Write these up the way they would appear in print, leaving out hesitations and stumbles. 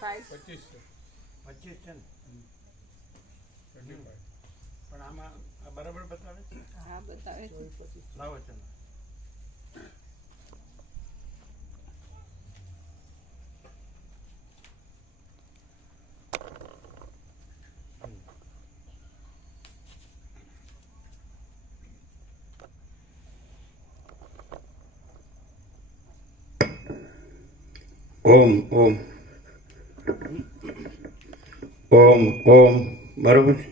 25 છે. 25 છે ને? 25. પણ આમાં આ બરાબર બતાવે છે? હા બતાવે છે. લાવો ચલો. ઓમ ઓમ ઓમ ઓમ બરોબર છે.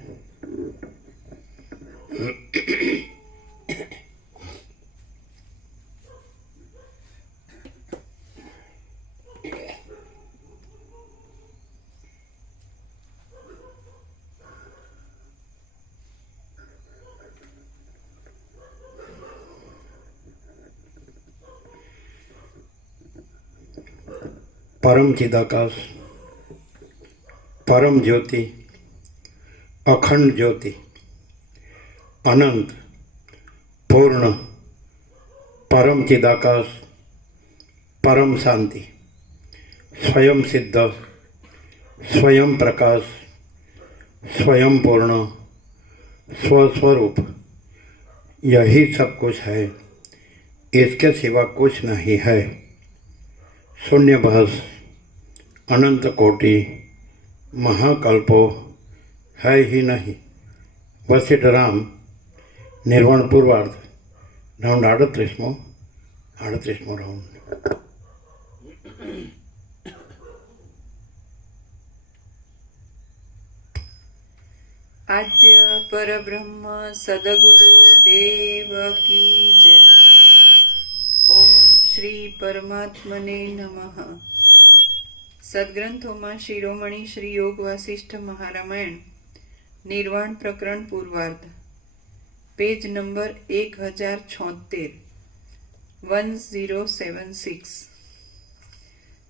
परम चिदाकाश, परम ज्योति, अखंड ज्योति, अनंत पूर्ण परम चिदाकाश, परम शांति, स्वयं सिद्ध, स्वयं प्रकाश, स्वयं पूर्ण, स्वस्वरूप, यही सब कुछ है, इसके सिवा कुछ नहीं है। शून्य भास, अनंत कोटि, महाकल्पो है ही नहीं। वशिष्ठ राम, निर्वाण पूर्वार्ध, राउंड 38मो राउंड। आद्य परब्रह्म सदगुरु देव की जय। ओम श्री परमात्मने नमः। સદગ્રંથોમાં શિરોમણી શ્રી યોગ વાસિષ્ઠ મહારામાયણ નિર્વાણ પ્રકરણ પૂર્વાર્ધ પેજ નંબર 1076 1076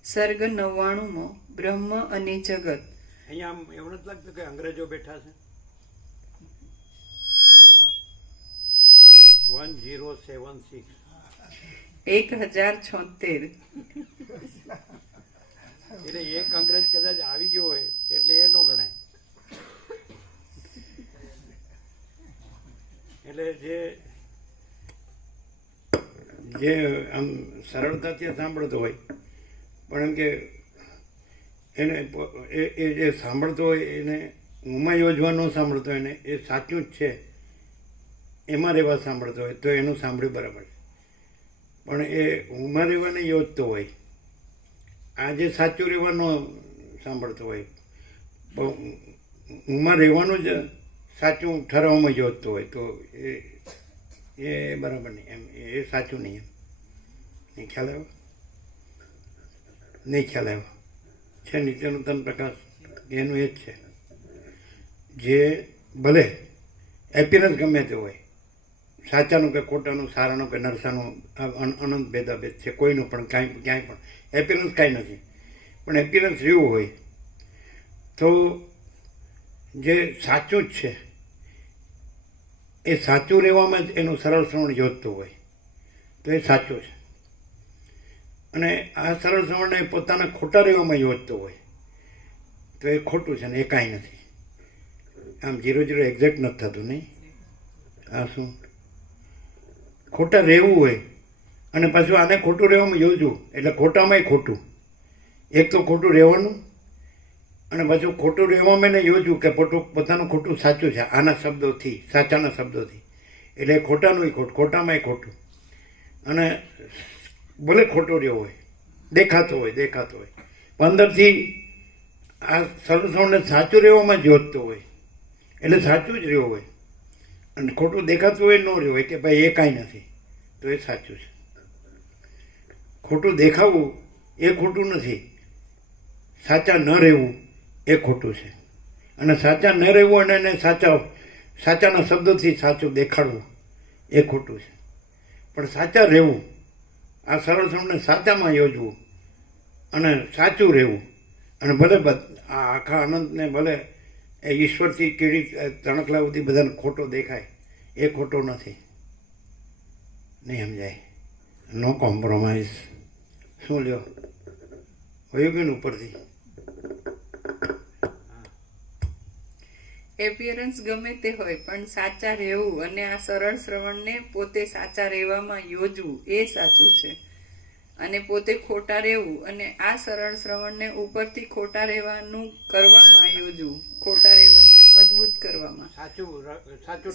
સર્ગ 99 બ્રહ્મ અને જગત। અહીંયા આમ એવું નથી લાગતું કે અંગ્રેજો બેઠા છે? 1076 1076 એટલે એક અંગ્રેજ કદાચ આવી ગયો હોય એટલે એ ન ગણાય। એટલે જે આમ સરળતાથી સાંભળતો હોય પણ એમ કે એને એ જે સાંભળતો હોય એને ઊંમાં યોજવા ન સાંભળતો હોય ને એ સાચું જ છે એમાં રહેવા સાંભળતો હોય તો એનું સાંભળ્યું બરાબર છે, પણ એ ઊંમાં રહેવાને યોજતો હોય, આજે સાચું રહેવાનું સાંભળતો હોય, ઊંમાં રહેવાનું જ સાચું ઠરાવમાં યોજતો હોય તો એ બરાબર નહીં, એમ એ સાચું નહીં, એમ નહીં ખ્યાલ આવ્યો? નહીં ખ્યાલ આવ્યો છે? નિત્યનૂતન પ્રકાશ એનું એ જ છે, જે ભલે એપિરન્સ ગમે તે હોય, સાચાનું કે ખોટાનું, સારાનું કે નરસાનું, અનંત ભેદાભેદ છે કોઈનું પણ, ક્યાંય પણ એપિરન્સ કાંઈ નથી, પણ એપિરન્સ એવું હોય તો જે સાચું જ છે એ સાચું રહેવામાં જ એનું સરળ શ્રવણ યોજતું હોય તો એ સાચું છે, અને આ સરળ શ્રવણને પોતાના ખોટા રહેવામાં યોજતો હોય તો એ ખોટું છે ને એ કાંઈ નથી. આમ 0 એક્ઝેક્ટ નથી થતું નહીં? આ શું ખોટા રહેવું હોય અને પાછું આને ખોટું રહેવામાં યોજવું એટલે ખોટામાંય ખોટું, એક તો ખોટું રહેવાનું અને પાછું ખોટું રહેવામાં એને યોજવું કે પોતાનું ખોટું સાચું છે આના શબ્દોથી, સાચાના શબ્દોથી, એટલે ખોટાનું ખોટામાંય ખોટું, અને ભલે ખોટો રહ્યો હોય, દેખાતો હોય અંદરથી આ સરળસવણને સાચું રહેવામાં જ યોજતો હોય એટલે સાચું જ રહ્યો હોય, અને ખોટું દેખાતું હોય ન રહ્યું હોય કે ભાઈ એ કાંઈ નથી તો એ સાચું છે. ખોટું દેખાવું એ ખોટું નથી, સાચા ન રહેવું એ ખોટું છે, અને સાચા ન રહેવું અને એને સાચાના શબ્દોથી સાચું દેખાડવું એ ખોટું છે, પણ સાચા રહેવું, આ સરળ શ્રવણને સાચામાં યોજવું અને સાચું રહેવું, અને ભલે આ આખા અનંતને ભલે એ ઈશ્વરથી કેવી તણકલા સુધી બધાને ખોટો દેખાય એ ખોટો નથી. નહીં સમજાય? No compromise. શું લ્યો વયું ગયું ઉપરથી? એપિયરન્સ ગમે તે હોય પણ સાચા રહેવું અને આ સરળ શ્રવણને પોતે સાચા રહેવામાં યોજવું એ સાચું છે. અને પોતે ખોટા રહેવું અને આ સરળ શ્રવણને ઉપરથી ખોટા રહેવાનું કરવામાં યોજવું, ખોટા રહેવાને મજબૂત કરવામાં,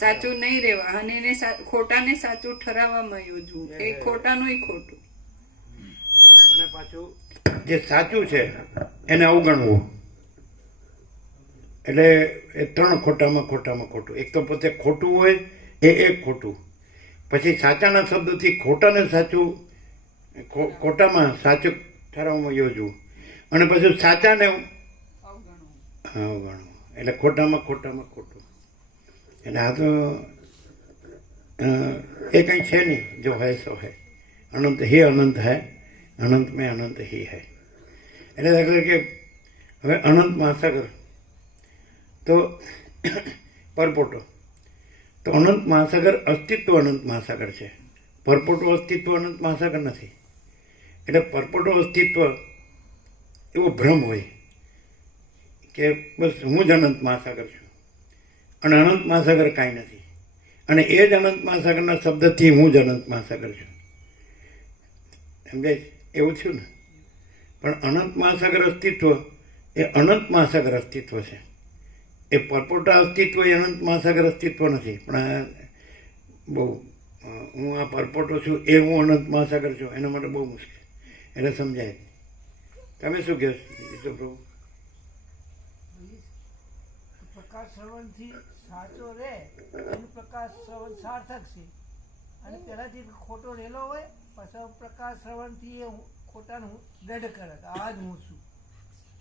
સાચું નહીં રહેવા અને એને ખોટાને સાચું ઠરાવવામાં યોજવું, એ ખોટાનું ખોટું. અને પાછું જે સાચું છે એને અવગણવું. એટલે એ ત્રણ ખોટામાં ખોટું. એક તો પોતે ખોટું હોય એ એક ખોટું, પછી સાચાના શબ્દથી ખોટાને સાચું, ખોટામાં સાચું ઠરાવવામાં યોજવું, અને પછી સાચાને અવગણવું. એટલે ખોટામાં ખોટું. એટલે આ તો એ કંઈ છે નહીં. જો હૈ સો હૈ, અનંત હી અનંત હૈ, અનંત મેં અનંત હી હૈ. એટલે દાખલા કે હવે અનંત મહાસાગર તો પરપોટો, તો અનંત મહાસાગર અસ્તિત્વ અનંત મહાસાગર છે, પરપોટો અસ્તિત્વ અનંત મહાસાગર નથી. એટલે પરપોટો અસ્તિત્વ એવો ભ્રમ હોય કે બસ હું જ અનંત મહાસાગર છું અને અનંત મહાસાગર કાંઈ નથી, અને એ જ અનંત મહાસાગરના શબ્દથી હું જ અનંત મહાસાગર છું. સમજાય? એવું થયું ને? પણ અનંત મહાસાગર અસ્તિત્વ એ અનંત મહાસાગર અસ્તિત્વ છે. એ પરપોટા અસ્તિત્વ એ અનંત મહાસાગર અસ્તિત્વ નથી. પણ આ બહુ હું આ પરપોટો છું એ હું અનંત મહાસાગર છું, એના માટે બહુ મુશ્કેલ. એટલે સમજાય. તમે શું કહો છો પ્રભુ? પ્રકાશ શ્રવણથી સાચો રહે એનું પ્રકાશ શ્રવણ સાર્થક છે, અને પહેલાથી ખોટો રહેલો હોય પછી પ્રકાશ શ્રવણથી એ ખોટાનું દઢ કરે આ જ હું છું,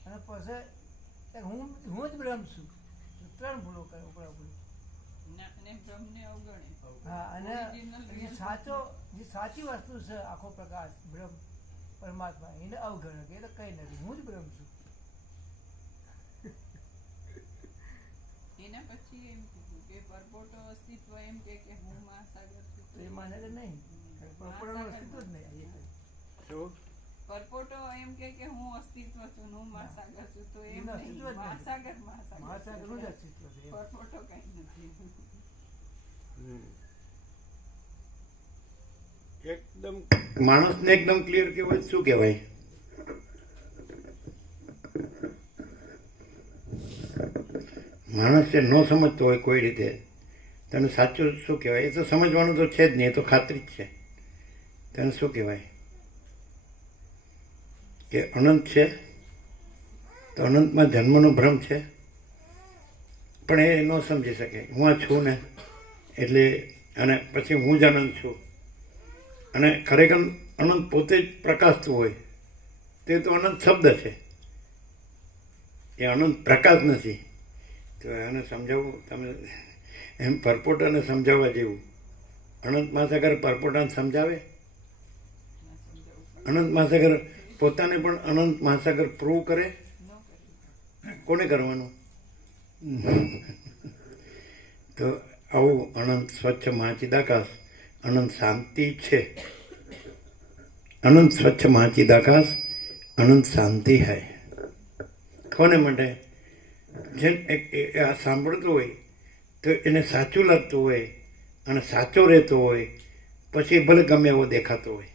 અને પછી હું જ બ્રહ્મ છું. ત્રણ ભૂલો કરે ઉપરા. હા, અને જે સાચી વસ્તુ છે આખો પ્રકાશ બ્રહ્મ પરમાત્મા એને અવગણે કે એટલે કઈ નથી, હું જ બ્રહ્મ છું. એના પછી એમ કીધું કે પરપોટો અસ્તિત્વ એમ કે હું મહાસાગર છું, તો એ માને કે નહીં, પરપોટાનું અસ્તિત્વ જ નહીં. પરપોટો એમ કે હું અસ્તિત્વ છું, હું મહાસાગર છું, તો એમ નહીં. મહાસાગરનું જ અસ્તિત્વ છે, પરપોટો કઈ નથી. એકદમ માણસને એકદમ ક્લિયર કહેવાય શું કહેવાય? માણસ જે ન સમજતો હોય કોઈ રીતે તેને સાચું શું કહેવાય? એ તો સમજવાનું તો છે જ નહીં, એ તો ખાતરી જ છે. તેને શું કહેવાય? કે અનંત છે તો અનંતમાં જન્મનો ભ્રમ છે, પણ એ ન સમજી શકે. હું આ છું ને એટલે, અને પછી હું જ અનંત છું, અને ખરેખર અનંત પોતે જ પ્રકાશતું હોય તે તો અનંત શબ્દ છે, એ અનંત પ્રકાશ નથી. તો એને સમજાવવું તમે એમ પરપોટાને સમજાવવા જેવું. અનંત મહાસાગર પરપોટાને સમજાવે? અનંત મહાસાગર પોતાને પણ અનંત મહાસાગર પ્રૂવ કરે? કોને કરવાનું? તો આવું અનંત સ્વચ્છ મહાચિદાકાશ અનંત શાંતિ છે. અનંત સ્વચ્છ મહાચિદાકાશ અનંત શાંતિ હૈ. કોને માટે? જેમ આ સાંભળતો હોય તો એને સાચું લાગતું હોય અને સાચો રહેતો હોય, પછી ભલે ગમે એવો દેખાતો હોય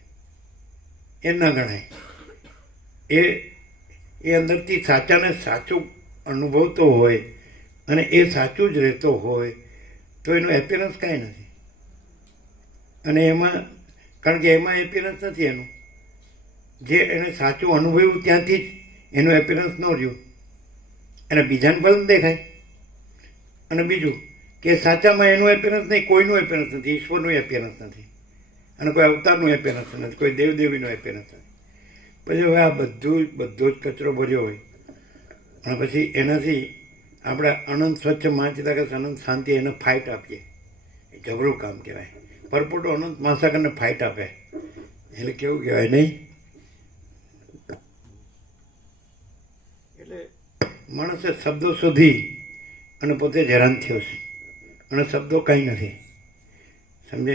એ ના ગણાય. એ અંદરથી સાચાને સાચું અનુભવતો હોય અને એ સાચું જ રહેતો હોય તો એનું એપિયરન્સ કાંઈ નથી. અને એમાં કારણ કે એમાં એપિયરન્સ નથી એનું, જે એને સાચું અનુભવ્યું ત્યાંથી જ એનું એપિયરન્સ ન રહ્યું, અને બીજાને ભલે દેખાય. અને બીજું કે સાચામાં એનું એપિયરન્સ નહીં, કોઈનું એપિયરન્સ નથી, ઈશ્વરનું એપિયરન્સ નથી, અને કોઈ અવતારનું એપિયરન્સ નથી, કોઈ દેવદેવીનું એપિયરન્સ નથી. પછી હવે આ બધો જ કચરો ભર્યો હોય અને પછી એનાથી આપણે અનંત સ્વચ્છ મહાચિદાકાશ અનંત શાંતિ એને ફાઇટ આપીએ, એ જબરું કામ કહેવાય. પરપોટો અનંત મહાસાગરને ફાઇટ આપે એટલે કેવું કહેવાય નહીં? એટલે માણસે શબ્દો શોધી અને પોતે જ હેરાન થયો છે, અને શબ્દો કાંઈ નથી. સમજે?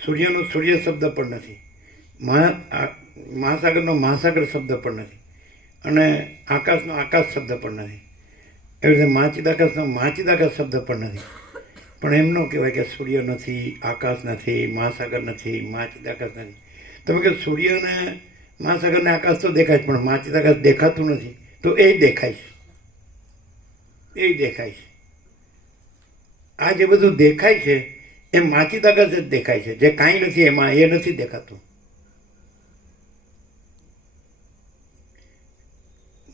સૂર્યનો સૂર્ય શબ્દ પણ નથી, મહાસાગરનો મહાસાગર શબ્દ પણ નથી, અને આકાશનો આકાશ શબ્દ પણ નથી. એવી રીતે માચિદાકાશ શબ્દ પણ નથી. પણ એમ ન કહેવાય કે સૂર્ય નથી, આકાશ નથી, મહાસાગર નથી, માચિદાકાશ નથી. તમે કે સૂર્ય ને મહાસાગર ને આકાશ તો દેખાય છે, પણ માચિદાકાશ દેખાતું નથી, તો એ દેખાય છે. એ દેખાય છે. આ જે બધું દેખાય છે એ માચિદાકાશ જ દેખાય છે. જે કાંઈ નથી એમાં એ નથી દેખાતું.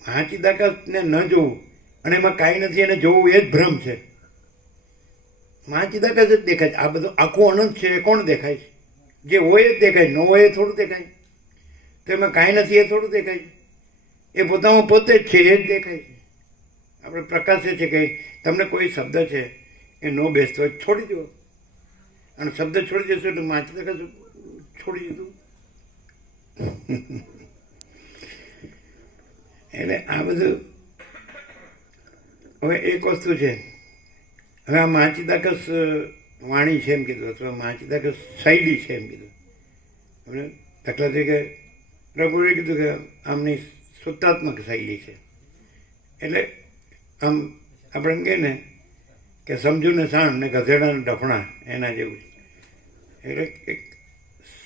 માચિદાકાશને ન જોવું અને એમાં કાંઈ નથી એને જોવું એ જ ભ્રમ છે. માચિદાકાશ જ દેખાય છે. આ બધું આખું અનંત છે એ કોણ દેખાય છે? જે હોય જ દેખાય, ન હોય એ થોડું દેખાય. તો એમાં કાંઈ નથી એ થોડું દેખાય. એ પોતામાં પોતે જ છે એ જ દેખાય છે. આપણે પ્રકાશ છે કે તમને કોઈ શબ્દ છે એ ન બેસતો હોય છોડી દો, અને શબ્દ છોડી દેશો એટલે માચિદાકાશ છોડી દીધું. એટલે આ બધું હવે એક વસ્તુ છે. હવે આ માચિદાકાશ વાણી છે એમ કીધું, અથવા માચિદાકાશ શૈલી છે એમ કીધું. આપણે દાખલા તરીકે પ્રભુએ કીધું કે આમની સૂત્રાત્મક શૈલી છે. એટલે આમ આપણે એમ કહીએ ને કે સમજુ ને સાણ ને ગધેડા ને ડફણા એના જેવું છે. એટલે એક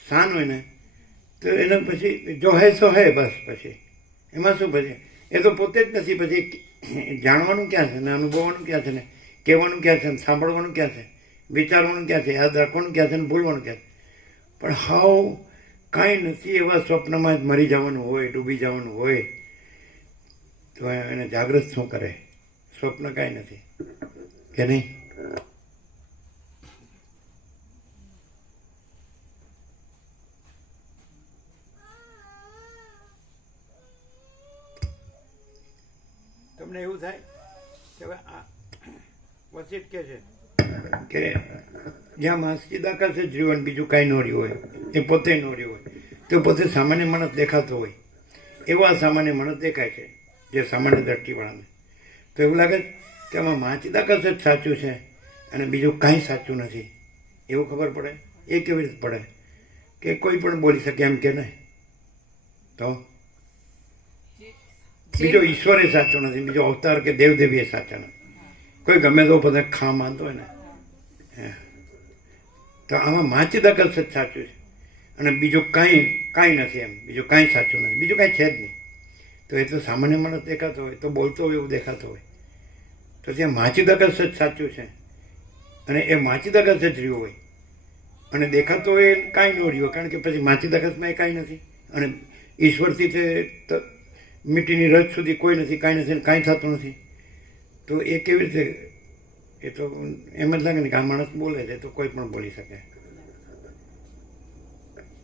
સાન હોય ને તો એના પછી જો હે સો હે, બસ પછી એમાં શું? પછી એ તો પોતે જ નથી. પછી જાણવાનું ક્યાં છે ને અનુભવવાનું ક્યાં છે ને કહેવાનું ક્યાં છે ને સાંભળવાનું ક્યાં છે, વિચારવાનું ક્યાં છે, યાદ રાખવાનું ક્યાં છે ને ભૂલવાનું ક્યાં છે? પણ હાવ કાંઈ નથી એવા સ્વપ્નમાં જ મરી જવાનું હોય, ડૂબી જવાનું હોય, તો એને જાગૃત શું કરે? સ્વપ્ન કાંઈ નથી કે નહીં? તમને એવું થાય કે હવે આ વસિત કે છે કે જ્યાં માચિદાકાશ જ રહ્યું બીજું કાંઈ ન રહ્યું હોય, એ પોતે ન રહ્યું હોય, તો પોતે સામાન્ય માણસ દેખાતો હોય. એવા સામાન્ય માણસ દેખાય છે જે સામાન્ય દ્રષ્ટિવાળાને. તો એવું લાગે કે આમાં માચિદાકાશ જ સાચું છે અને બીજું કાંઈ સાચું નથી, એવું ખબર પડે. એ કેવી રીતે પડે? કે કોઈ પણ બોલી શકે એમ કે નહીં, તો બીજો ઈશ્વર એ સાચો નથી, બીજો અવતાર કે દેવદેવી એ સાચા નથી. કોઈ ગમે તો બધા ખા માનતો હોય ને, તો આમાં માચિદાકાશ જ સાચું છે અને બીજું કાંઈ નથી. એમ બીજું કાંઈ સાચું નથી, બીજું કાંઈ છે જ નહીં. તો એ તો સામાન્ય માણસ દેખાતો હોય, તો બોલતો હોય એવું દેખાતો હોય, તો ત્યાં માચિદાકાશ જ સાચું છે અને એ માચિદાકાશ જ રહ્યું હોય અને દેખાતો હોય એ કાંઈ ન રહ્યું, કારણ કે પછી માચિદાકાશમાં એ કાંઈ નથી અને ઈશ્વરથી તે મીઠીની રજ સુધી કોઈ નથી, કાંઈ નથી, કાંઈ થતું નથી. તો એ કેવી રીતે? એ તો એમ જ લાગે ને કે આ માણસ બોલે છે તો કોઈ પણ બોલી શકે.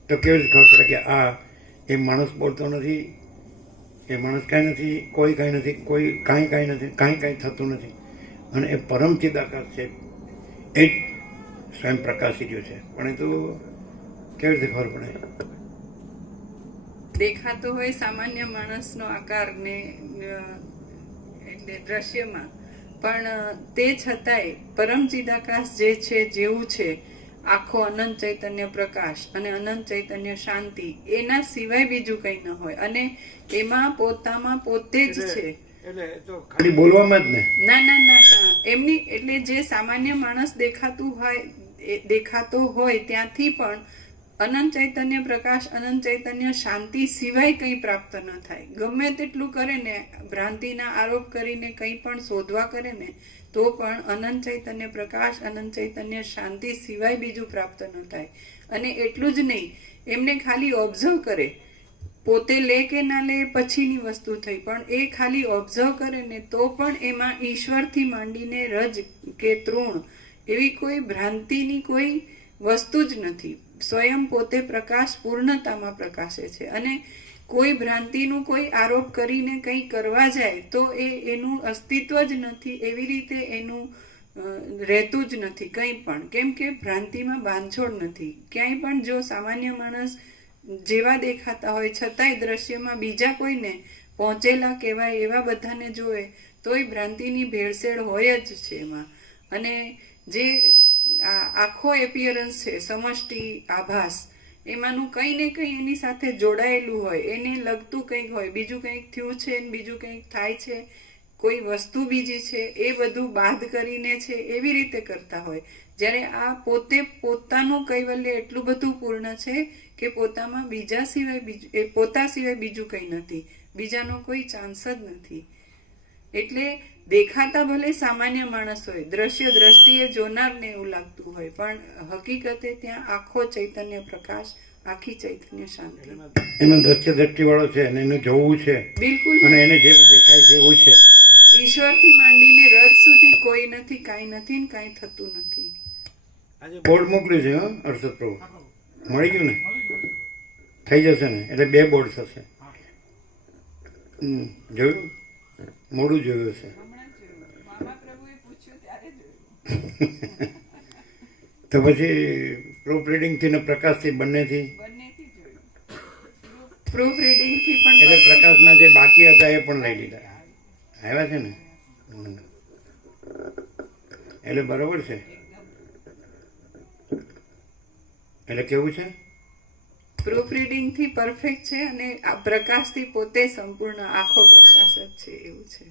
તો કેવી રીતે ખબર પડે કે આ એ માણસ બોલતો નથી, એ માણસ કાંઈ નથી, કોઈ કાંઈ નથી, કોઈ કાંઈ નથી, કાંઈ થતું નથી, અને એ પરમ ચિદાકાશ છે, એ જ સ્વયં પ્રકાશી રહ્યું છે. પણ એ તો કેવી રીતે ખબર પડે? દેખાતો હોય સામાન્ય માણસનો આકાર ને એટલે દ્રશ્યમાં, પણ તે છતાંય પરમ ચિદાકાશ જે છે, જેવું છે, આખો અનંત ચૈતન્ય પ્રકાશ અને અનંત ચૈતન્ય શાંતિ, એના સિવાય બીજું કંઈ ન હોય અને એમાં પોતામાં પોતે જ છે. એટલે તો ખાલી બોલવામાં જ ને? ના, એમની એટલે જે સામાન્ય માણસ દેખાતો હોય ત્યાંથી પણ અનંત ચૈતન્ય પ્રકાશ, અનંત ચૈતન્ય શાંતિ સિવાય કંઈ પ્રાપ્ત ન થાય. ગમે તેટલું કરે ને, ભ્રાંતિના આરોપ કરીને કંઈ પણ શોધવા કરે ને, તો પણ અનંત ચૈતન્ય પ્રકાશ, અનંત ચૈતન્ય શાંતિ સિવાય બીજું પ્રાપ્ત ન થાય. અને એટલું જ નહીં, એમને ખાલી ઓબ્ઝર્વ કરે, પોતે લે કે ના લે પછીની વસ્તુ થઈ, પણ એ ખાલી ઓબ્ઝર્વ કરે ને તો પણ એમાં ઈશ્વરથી માંડીને રજ કે તૃણ એવી કોઈ ભ્રાંતિની કોઈ વસ્તુ જ નથી. સ્વયં પોતે પ્રકાશ પૂર્ણતામાં પ્રકાશે છે અને કોઈ ભ્રાંતિનું કોઈ આરોપ કરીને કંઈ કરવા જાય તો એનું અસ્તિત્વ જ નથી, એવી રીતે એનું રહેતું જ નથી કંઈ પણ. કેમ કે ભ્રાંતિમાં બાંધછોડ નથી ક્યાંય પણ. જો સામાન્ય માણસ જેવા દેખાતા હોય છતાંય દ્રશ્યમાં બીજા કોઈને પહોંચેલા કહેવાય એવા બધાને જોવે તોય ભ્રાંતિની ભેળસેળ હોય જ છે એમાં. અને જે આખો એપિયરન્સ છે, સમષ્ટિ આભાસ, એમાંનું કંઈ ને કંઈ એની સાથે જોડાયેલું હોય, એને લગતું કંઈક હોય, બીજું કંઈક થયું છે ને બીજું કંઈક થાય છે, કોઈ વસ્તુ બીજી છે એ બધું બાદ કરીને છે એવી રીતે કરતા હોય, જ્યારે આ પોતે પોતાનું કૈવલ્ય એટલું બધું પૂર્ણ છે કે પોતામાં બીજા સિવાય પોતા સિવાય બીજું કંઈ નથી, બીજાનો કોઈ ચાન્સ જ નથી. એટલે દેખાતા ભલે સામાન્ય માણસ હોય, દ્રષ્ટિએ જોનારને એવું લાગતું હોય, પણ હકીકતે ત્યાં આખો ચૈતન્ય પ્રકાશ, આખી ચૈતન્ય શાંતિ. એનો દ્રષ્ટિ વાળો છે અને એને જોવું છે, બિલકુલ અને એને જેવું દેખાય છે એવું છે. ઈશ્વરથી માંડીને રથ સુધી કોઈ નથી, કાંઈ નથી ને કાંઈ થતું નથી. આજે બોર્ડ મોકલ્યું છે હં હર્ષદ પ્રભુ, મળી ગયું ને? થઈ જશે ને? એટલે 2 બોર્ડ થશે. જોયું? મોડું જોયું હશે. તો પછી પ્રૂફ રીડિંગથી ને પ્રકાશથી બંનેથી, પ્રૂફ રીડિંગ થી એટલે પણ પ્રકાશના જે બાકી હતા એ પણ લઈ લીધા. આવ્યા છે ને? એટલે બરોબર છે. એટલે કેવું છે? પ્રૂફ રીડિંગ થી પરફેક્ટ છે અને આ પ્રકાશથી પોતે સંપૂર્ણ આખો પ્રકાશ જ છે એવું છે.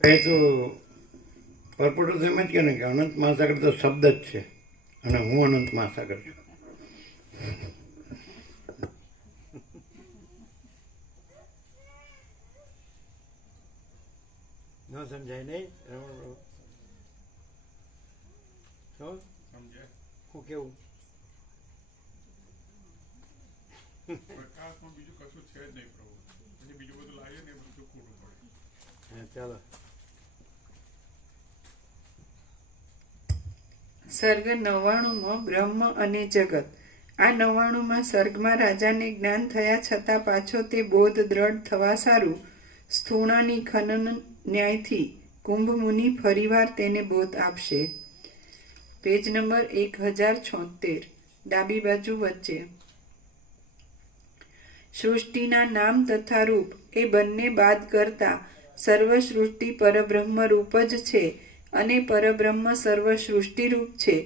એ તો પરપોટો તો એમ જ કહે ને કે અનંત મહાસાગર તો શબ્દ જ છે અને હું અનંત મહાસાગર છું. ન સમજાય નહીં રમણ પ્રભુ? શું હું કેવું? પ્રકાશમાં બીજું કશું છે જ નહીં પ્રભુ, પછી બીજું બધું લાવીએ ને એ બધું ખોટું પડે. હા ચાલો. સર્ગ 99માં બ્રહ્મ અને જગત. આ 99માં સર્ગમાં રાજાને જ્ઞાન થયા છતાં પાછો તે બોધ દ્રઢ થવા સારું સ્થૂણાની ખનન ન્યાયથી કુંભ મુનિ ફરીવાર તેને બોધ આપશે. પેજ નંબર 1076, ડાબી બાજુ વચ્ચે. સૃષ્ટિના નામ તથા રૂપ એ બંને બાદ કરતા સર્વ સૃષ્ટિ પરબ્રહ્મ રૂપ જ છે અને પરબ્રહ્મ સર્વ સૃષ્ટિરૂપ છે.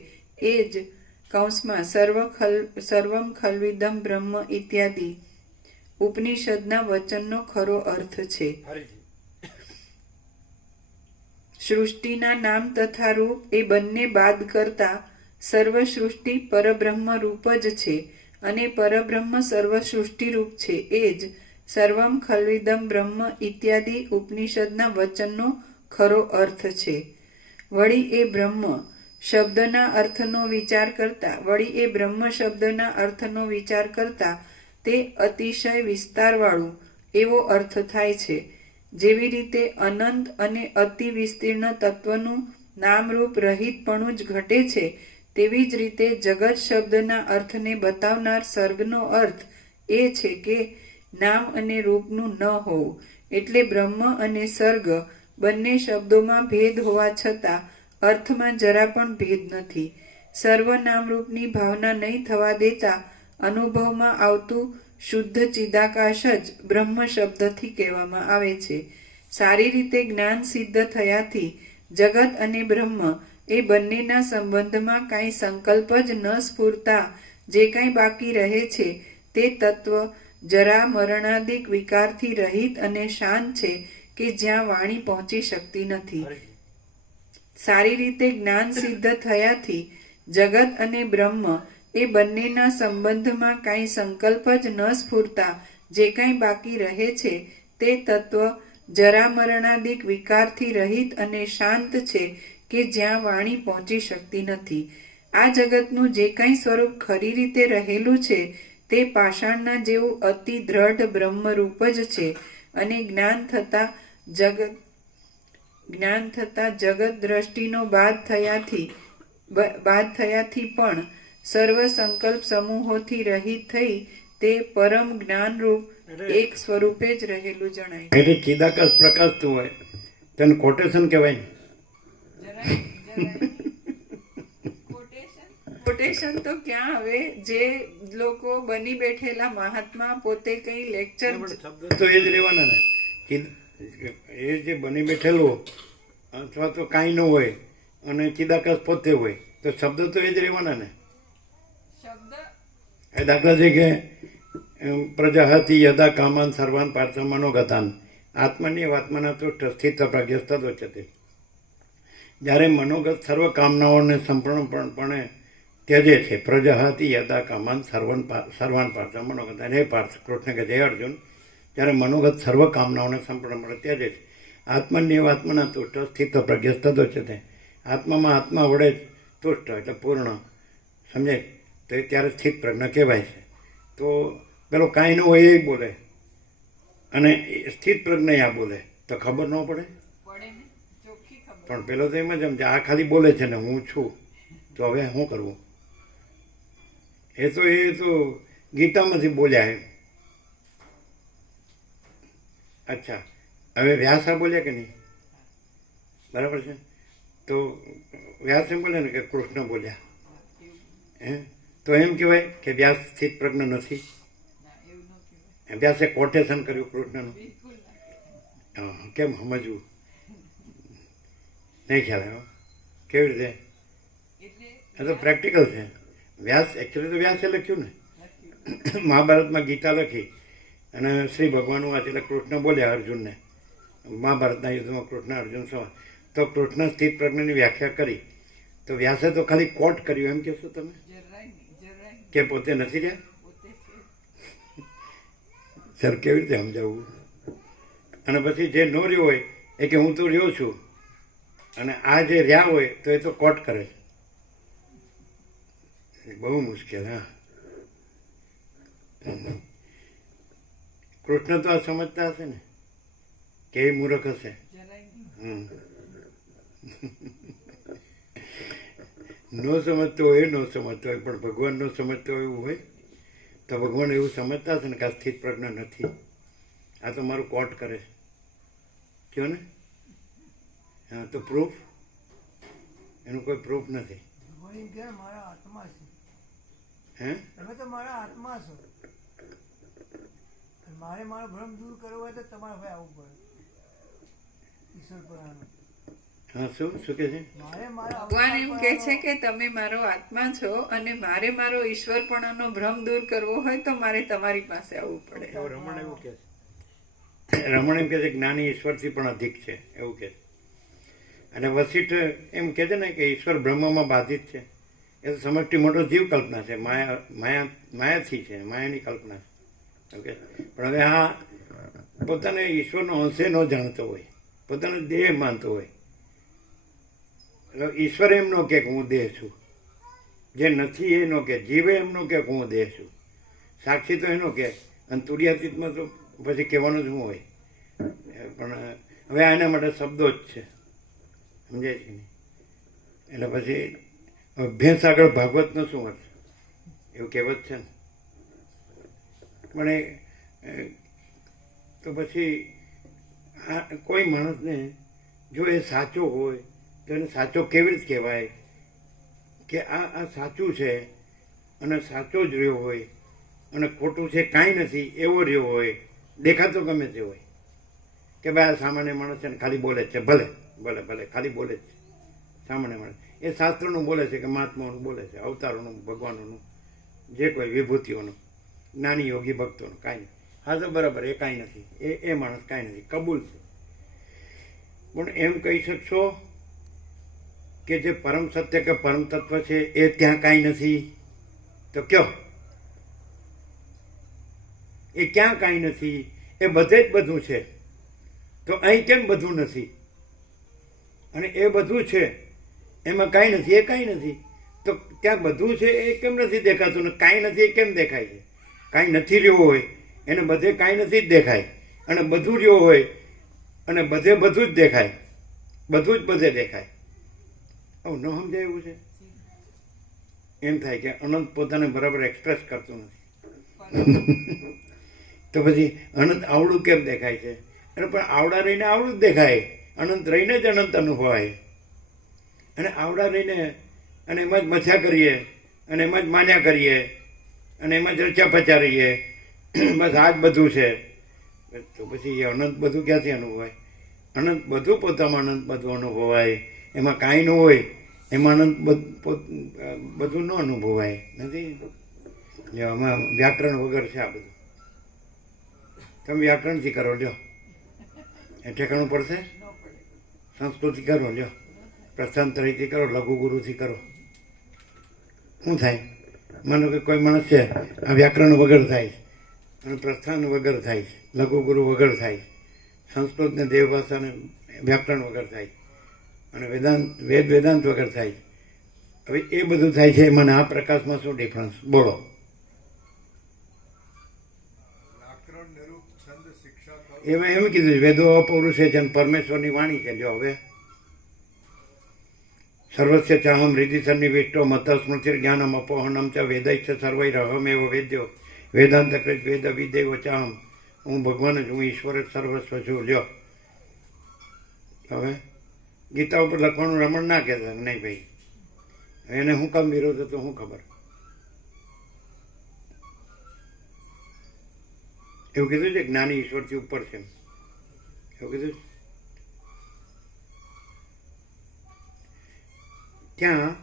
એ જ કૌંસમાં સર્વમ ખલ્વિદમ બ્રહ્મ ઇત્યાદિ ઉપનિષદના વચનનો ખરો અર્થ છે. ફરીથી સૃષ્ટિના નામ તથા રૂપ એ બંને બાદ કરતા સર્વ સૃષ્ટિ પરબ્રહ્મ રૂપ જ છે અને પરબ્રહ્મ સર્વ સૃષ્ટિરૂપ છે. એ જ સર્વમ ખલ્વિદમ બ્રહ્મ ઇત્યાદિ ઉપનિષદના વચનનો ખરો અર્થ છે. વળી એ બ્રહ્મ શબ્દના અર્થનો વિચાર કરતા તે અતિશય વિસ્તારવાળું એવો અર્થ થાય છે. જેવી રીતે અનંત અને અતિ વિસ્તીર્ણ તત્વનું નામરૂપ રહિતપણું જ ઘટે છે, તેવી જ રીતે જગત શબ્દના અર્થને બતાવનાર સર્ગનો અર્થ એ છે કે નામ અને રૂપનું ન હોવું. એટલે બ્રહ્મ અને સર્ગ બંને શબ્દોમાં ભેદ હોવા છતાં અર્થમાં જરા પણ ભેદ નથી. સર્વ નામરૂપની ભાવના નહીં થવા દેતા અનુભવમાં આવતું શુદ્ધ ચિદાકાશ જ બ્રહ્મ શબ્દથી કહેવામાં આવે છે. સારી રીતે જ્ઞાન સિદ્ધ થયાથી જગત અને બ્રહ્મ એ બંનેના સંબંધમાં કાંઈ સંકલ્પ જ ન સ્ફુરતા જે કાંઈ બાકી રહે છે તે તત્વ જરા મરણાદિક વિકારથી રહિત અને શાંત છે કે જ્યાં વાણી પહોંચી શકતી નથી. સારી રીતે જ્ઞાન સિદ્ધ થયાથી જગત અને બ્રહ્મ એ બંનેના સંબંધમાં કાંઈ સંકલ્પ જ ન સ્ફુરતા જે કાંઈ બાકી રહે છે તે તત્વ જરા મરણાદિક વિકારથી રહિત અને શાંત છે કે જ્યાં વાણી પહોંચી શકતી નથી. આ જગતનું જે કાંઈ સ્વરૂપ ખરી રીતે રહેલું છે તે પાષાણના જેવું અતિ દ્રઢ બ્રહ્મરૂપ જ છે અને જ્ઞાન થતા જગત દ્રષ્ટિનો બાદ થયાથી પણ સર્વ સંકલ્પ સમૂહોથી રહિત થઈ તે પરમ જ્ઞાનરૂપ એક સ્વરૂપે જ રહેલું જણાય. એટલે ચિદાકાશ પ્રકાશતું હોય તેને કોટેશન કહેવાય ને? કોટેશન તો ક્યાં, હવે જે લોકો બની બેઠેલા મહાત્મા પોતે કઈ લેક્ચર તો એ જ રહેવાના ને. એ જે બની બેઠેલું અથવા તો કાંઈ ન હોય અને ચિદાકાશ પોતે હોય તો શબ્દ તો એ જ રહેવાના ને. એ દાખલા છે કે પ્રજાહતિ યદા કામાન સર્વાન પાર્થમાનો ગતાન, આત્મન્યવ આત્મના તુષ્ટ સ્થિત પ્રજ્ઞસ્તદોચ્યતે. જ્યારે મનોગત સર્વ કામનાઓને સંપૂર્ણપણે ત્યજે છે, પ્રજહતિ યદા કામાન સર્વાન પાર્થ મનોગત. અને હે પાર્થ, કૃષ્ણ કે જય અર્જુન, જ્યારે મનોગત સર્વ કામનાઓને સંપૂર્ણપણે ત્યજે છે, આત્મન્યવ આત્મના તુષ્ટ સ્થિત પ્રજ્ઞસ્તદોચ્યતે. આત્મામાં આત્મા વડે જ તુષ્ટ એટલે પૂર્ણ સમજાય તો એ ત્યારે સ્થિત પ્રજ્ઞ કહેવાય છે. તો પેલો કાંઈ ન હોય એ બોલે અને સ્થિત પ્રજ્ઞ આ બોલે તો ખબર ન પડે. પણ પેલો તો એમ જ સમજે આ ખાલી બોલે છે ને હું છું, તો હવે શું કરવું? એ તો ગીતામાંથી બોલ્યા એમ. અચ્છા, હવે વ્યાસ આ બોલ્યા કે નહીં? બરાબર છે. તો વ્યાસ એમ બોલે ને કે કૃષ્ણ બોલ્યા, તો એમ કહેવાય કે વ્યાસ સ્થિત પ્રજ્ઞ નથી? વ્યાસે કોટેશન કર્યું કૃષ્ણનું. હા, કેમ સમજવું? નહીં ખ્યાલ આવ્યો કેવી રીતે? એ તો પ્રેક્ટિકલ છે. વ્યાસ એકચ્યુઅલી તો વ્યાસે લખ્યું ને, મહાભારતમાં ગીતા લખી અને શ્રી ભગવાન વાંચે એટલે કૃષ્ણ બોલ્યા અર્જુનને. મહાભારતના યુદ્ધમાં કૃષ્ણ અર્જુન સંવાદ, તો કૃષ્ણ સ્થિત પ્રજ્ઞની વ્યાખ્યા કરી, તો વ્યાસે તો ખાલી કોટ કર્યું એમ કહેશો તમે કે પોતે નથી રહ્યા? સર કેવી રીતે સમજાવવું? અને પછી જે ન રહ્યો હોય એ કે હું તો રહ્યો છું, અને આ જે રહ્યા હોય તો એ તો કોટ કરે છે. બહુ મુશ્કેલ. હા, કૃષ્ણ તો આ સમજતા હશે ને કે એ મૂર્ખ હશે? ન સમજતો હોય ન સમજતો હોય, પણ ભગવાન ન સમજતો હોય એવું હોય તો ભગવાન એવું સમજતા હશે ને કે આ સ્થિત પ્રજ્ઞ નથી, આ તો મારું કોટ કરે છે. કયો ને? હા, તો પ્રૂફ? એનું કોઈ પ્રૂફ નથી. ભગવાન એમ કહે મારા આત્મા છે. હે? તમે તો મારા આત્મા છો. મારે મારો ભ્રમ દૂર કરવો હોય તો તમારે ભાઈ આવવું પડે ઈશ્વર પર. હા, શું શું કે છે? ભગવાન એમ કે છે કે તમે મારો આત્મા છો અને મારે મારો ઈશ્વરપણાનો ભ્રમ દૂર કરવો હોય તો મારે તમારી પાસે આવવું પડે. રમણ એવું કે છે. રમણ એમ કે છે જ્ઞાની ઈશ્વરથી પણ અધિક છે એવું કે છે. અને વશિષ્ઠ એમ કે છે ને કે ઈશ્વર બ્રહ્મમાં બાધિત છે. એ તો સમષ્ટિ મોટો જીવ કલ્પના છે, માયાથી છે, માયાની કલ્પના છે. ઓકે, પણ હવે આ પોતાને ઈશ્વરનો અંશે ન જાણતો હોય, પોતાનો દેહ માનતો હોય. ઈશ્વર એમ નો કે હું દેહ છું, જે નથી એ નો કે, જીવે એમ નો કે હું દેહ છું, સાક્ષી તો એનો કે, અને તુર્યાતીતમાં તો પછી કહેવાનું જ શું હોય. પણ હવે આના માટે શબ્દો જ છે, સમજાય છે નહીં? એટલે પછી ભેંસ આગળ ભાગવતનો શું અર્થ? એવું કહેવત છે ને. પણ તો પછી આ કોઈ માણસને જો એ સાચો હોય તો એને સાચો કેવી રીતે કહેવાય કે આ સાચું છે અને સાચો જ રહ્યો હોય, અને ખોટું છે કાંઈ નથી એવો રહ્યો હોય, દેખાતો ગમે તે હોય કે ભાઈ આ સામાન્ય માણસ છે ને ખાલી બોલે જ છે, ભલે ભલે ભલે ખાલી બોલે જ છે સામાન્ય માણસ. એ શાસ્ત્રનું બોલે છે કે મહાત્માઓનું બોલે છે, અવતારોનું, ભગવાનોનું, જે કોઈ વિભૂતિઓનું, જ્ઞાની યોગી ભક્તોનું, કાંઈ નહીં. હા તો બરાબર, એ કાંઈ નથી, એ માણસ કાંઈ નથી, કબૂલ છે. પણ એમ કહી શકશો કે જે પરમ સત્ય કે પરમ તત્વ છે એ ત્યાં કાંઈ નથી? તો કયો એ ક્યાં કાંઈ નથી? એ બધે જ બધું છે. તો અહીં કેમ બધું નથી? અને એ બધું છે એમાં કાંઈ નથી, એ કાંઈ નથી. તો ત્યાં બધું છે એ કેમ નથી દેખાતું? ને કાંઈ નથી એ કેમ દેખાય છે? કાંઈ નથી રહ્યો હોય એને બધે કાંઈ નથી જ દેખાય, અને બધું રહ્યો હોય અને બધે બધું જ દેખાય, બધું જ બધે દેખાય. આવું ન સમજાય એવું છે? એમ થાય કે અનંત પોતાને બરાબર એક્સપ્રેસ કરતું નથી. તો પછી અનંત આવડું કેમ દેખાય છે? અને પણ આવડા રહીને આવડું જ દેખાય, અનંત રહીને જ અનંત અનુભવાય. અને આવડા રહીને અને એમાં જ મથ્યા કરીએ અને એમાં જ માન્યા કરીએ અને એમાં ચર્ચા પચા રહીએ, બસ આ જ બધું છે. તો પછી એ અનંત બધું ક્યાંથી અનુભવાય? અનંત બધું પોતામાં અનંત બધું અનુભવાય, એમાં કાંઈ ન હોય એમાં અનંત બધું ન અનુભવાય નથી. આમાં વ્યાકરણ વગર છે આ બધું. તમે વ્યાકરણથી કરો લ્યો. એ ઠેકાણું પડશે? ન પડે. સંસ્કૃતિ કરો, લ્યો, પ્રસ્થાંતરીથી કરો, લઘુ ગુરુથી કરો. શું થાય? માનો કે કોઈ માણસ છે, આ વ્યાકરણ વગર થાય અને પ્રસ્થાન વગર થાય, લઘુ ગુરુ વગર થાય, સંસ્કૃત ને દેવભાષા ને વ્યાકરણ વગર થાય અને વેદાંત વગર થાય. હવે એ બધું થાય છે, મને આ પ્રકાશમાં શું ડિફરન્સ બોલો? એમાં એમ કીધું છે, વેદો અપૌરુષે છે અને પરમેશ્વરની વાણી છે. જો હવે સર્વસ્ય ચાહમ હૃદિ સન્નિવિષ્ટો મત સ્મૃતિ જ્ઞાનમ અપોહનમ ચ વેદૈશ્ચ સર્વૈરહમેવ વેદ્યો વેદાંત કૃત વેદ વિદેવ ચાહમ. હું ભગવાન જ, હું ઈશ્વર જ સર્વસ્વ છું. લ્યો, હવે ગીતા ઉપર લખવાનું રમણ ના કહેતા, નહીં ભાઈ, એને હું કામ વિરોધ હતો, શું ખબર? એવું કીધું છે જ્ઞાની ઈશ્વરથી ઉપર છે, એવું કીધું છે. ત્યાં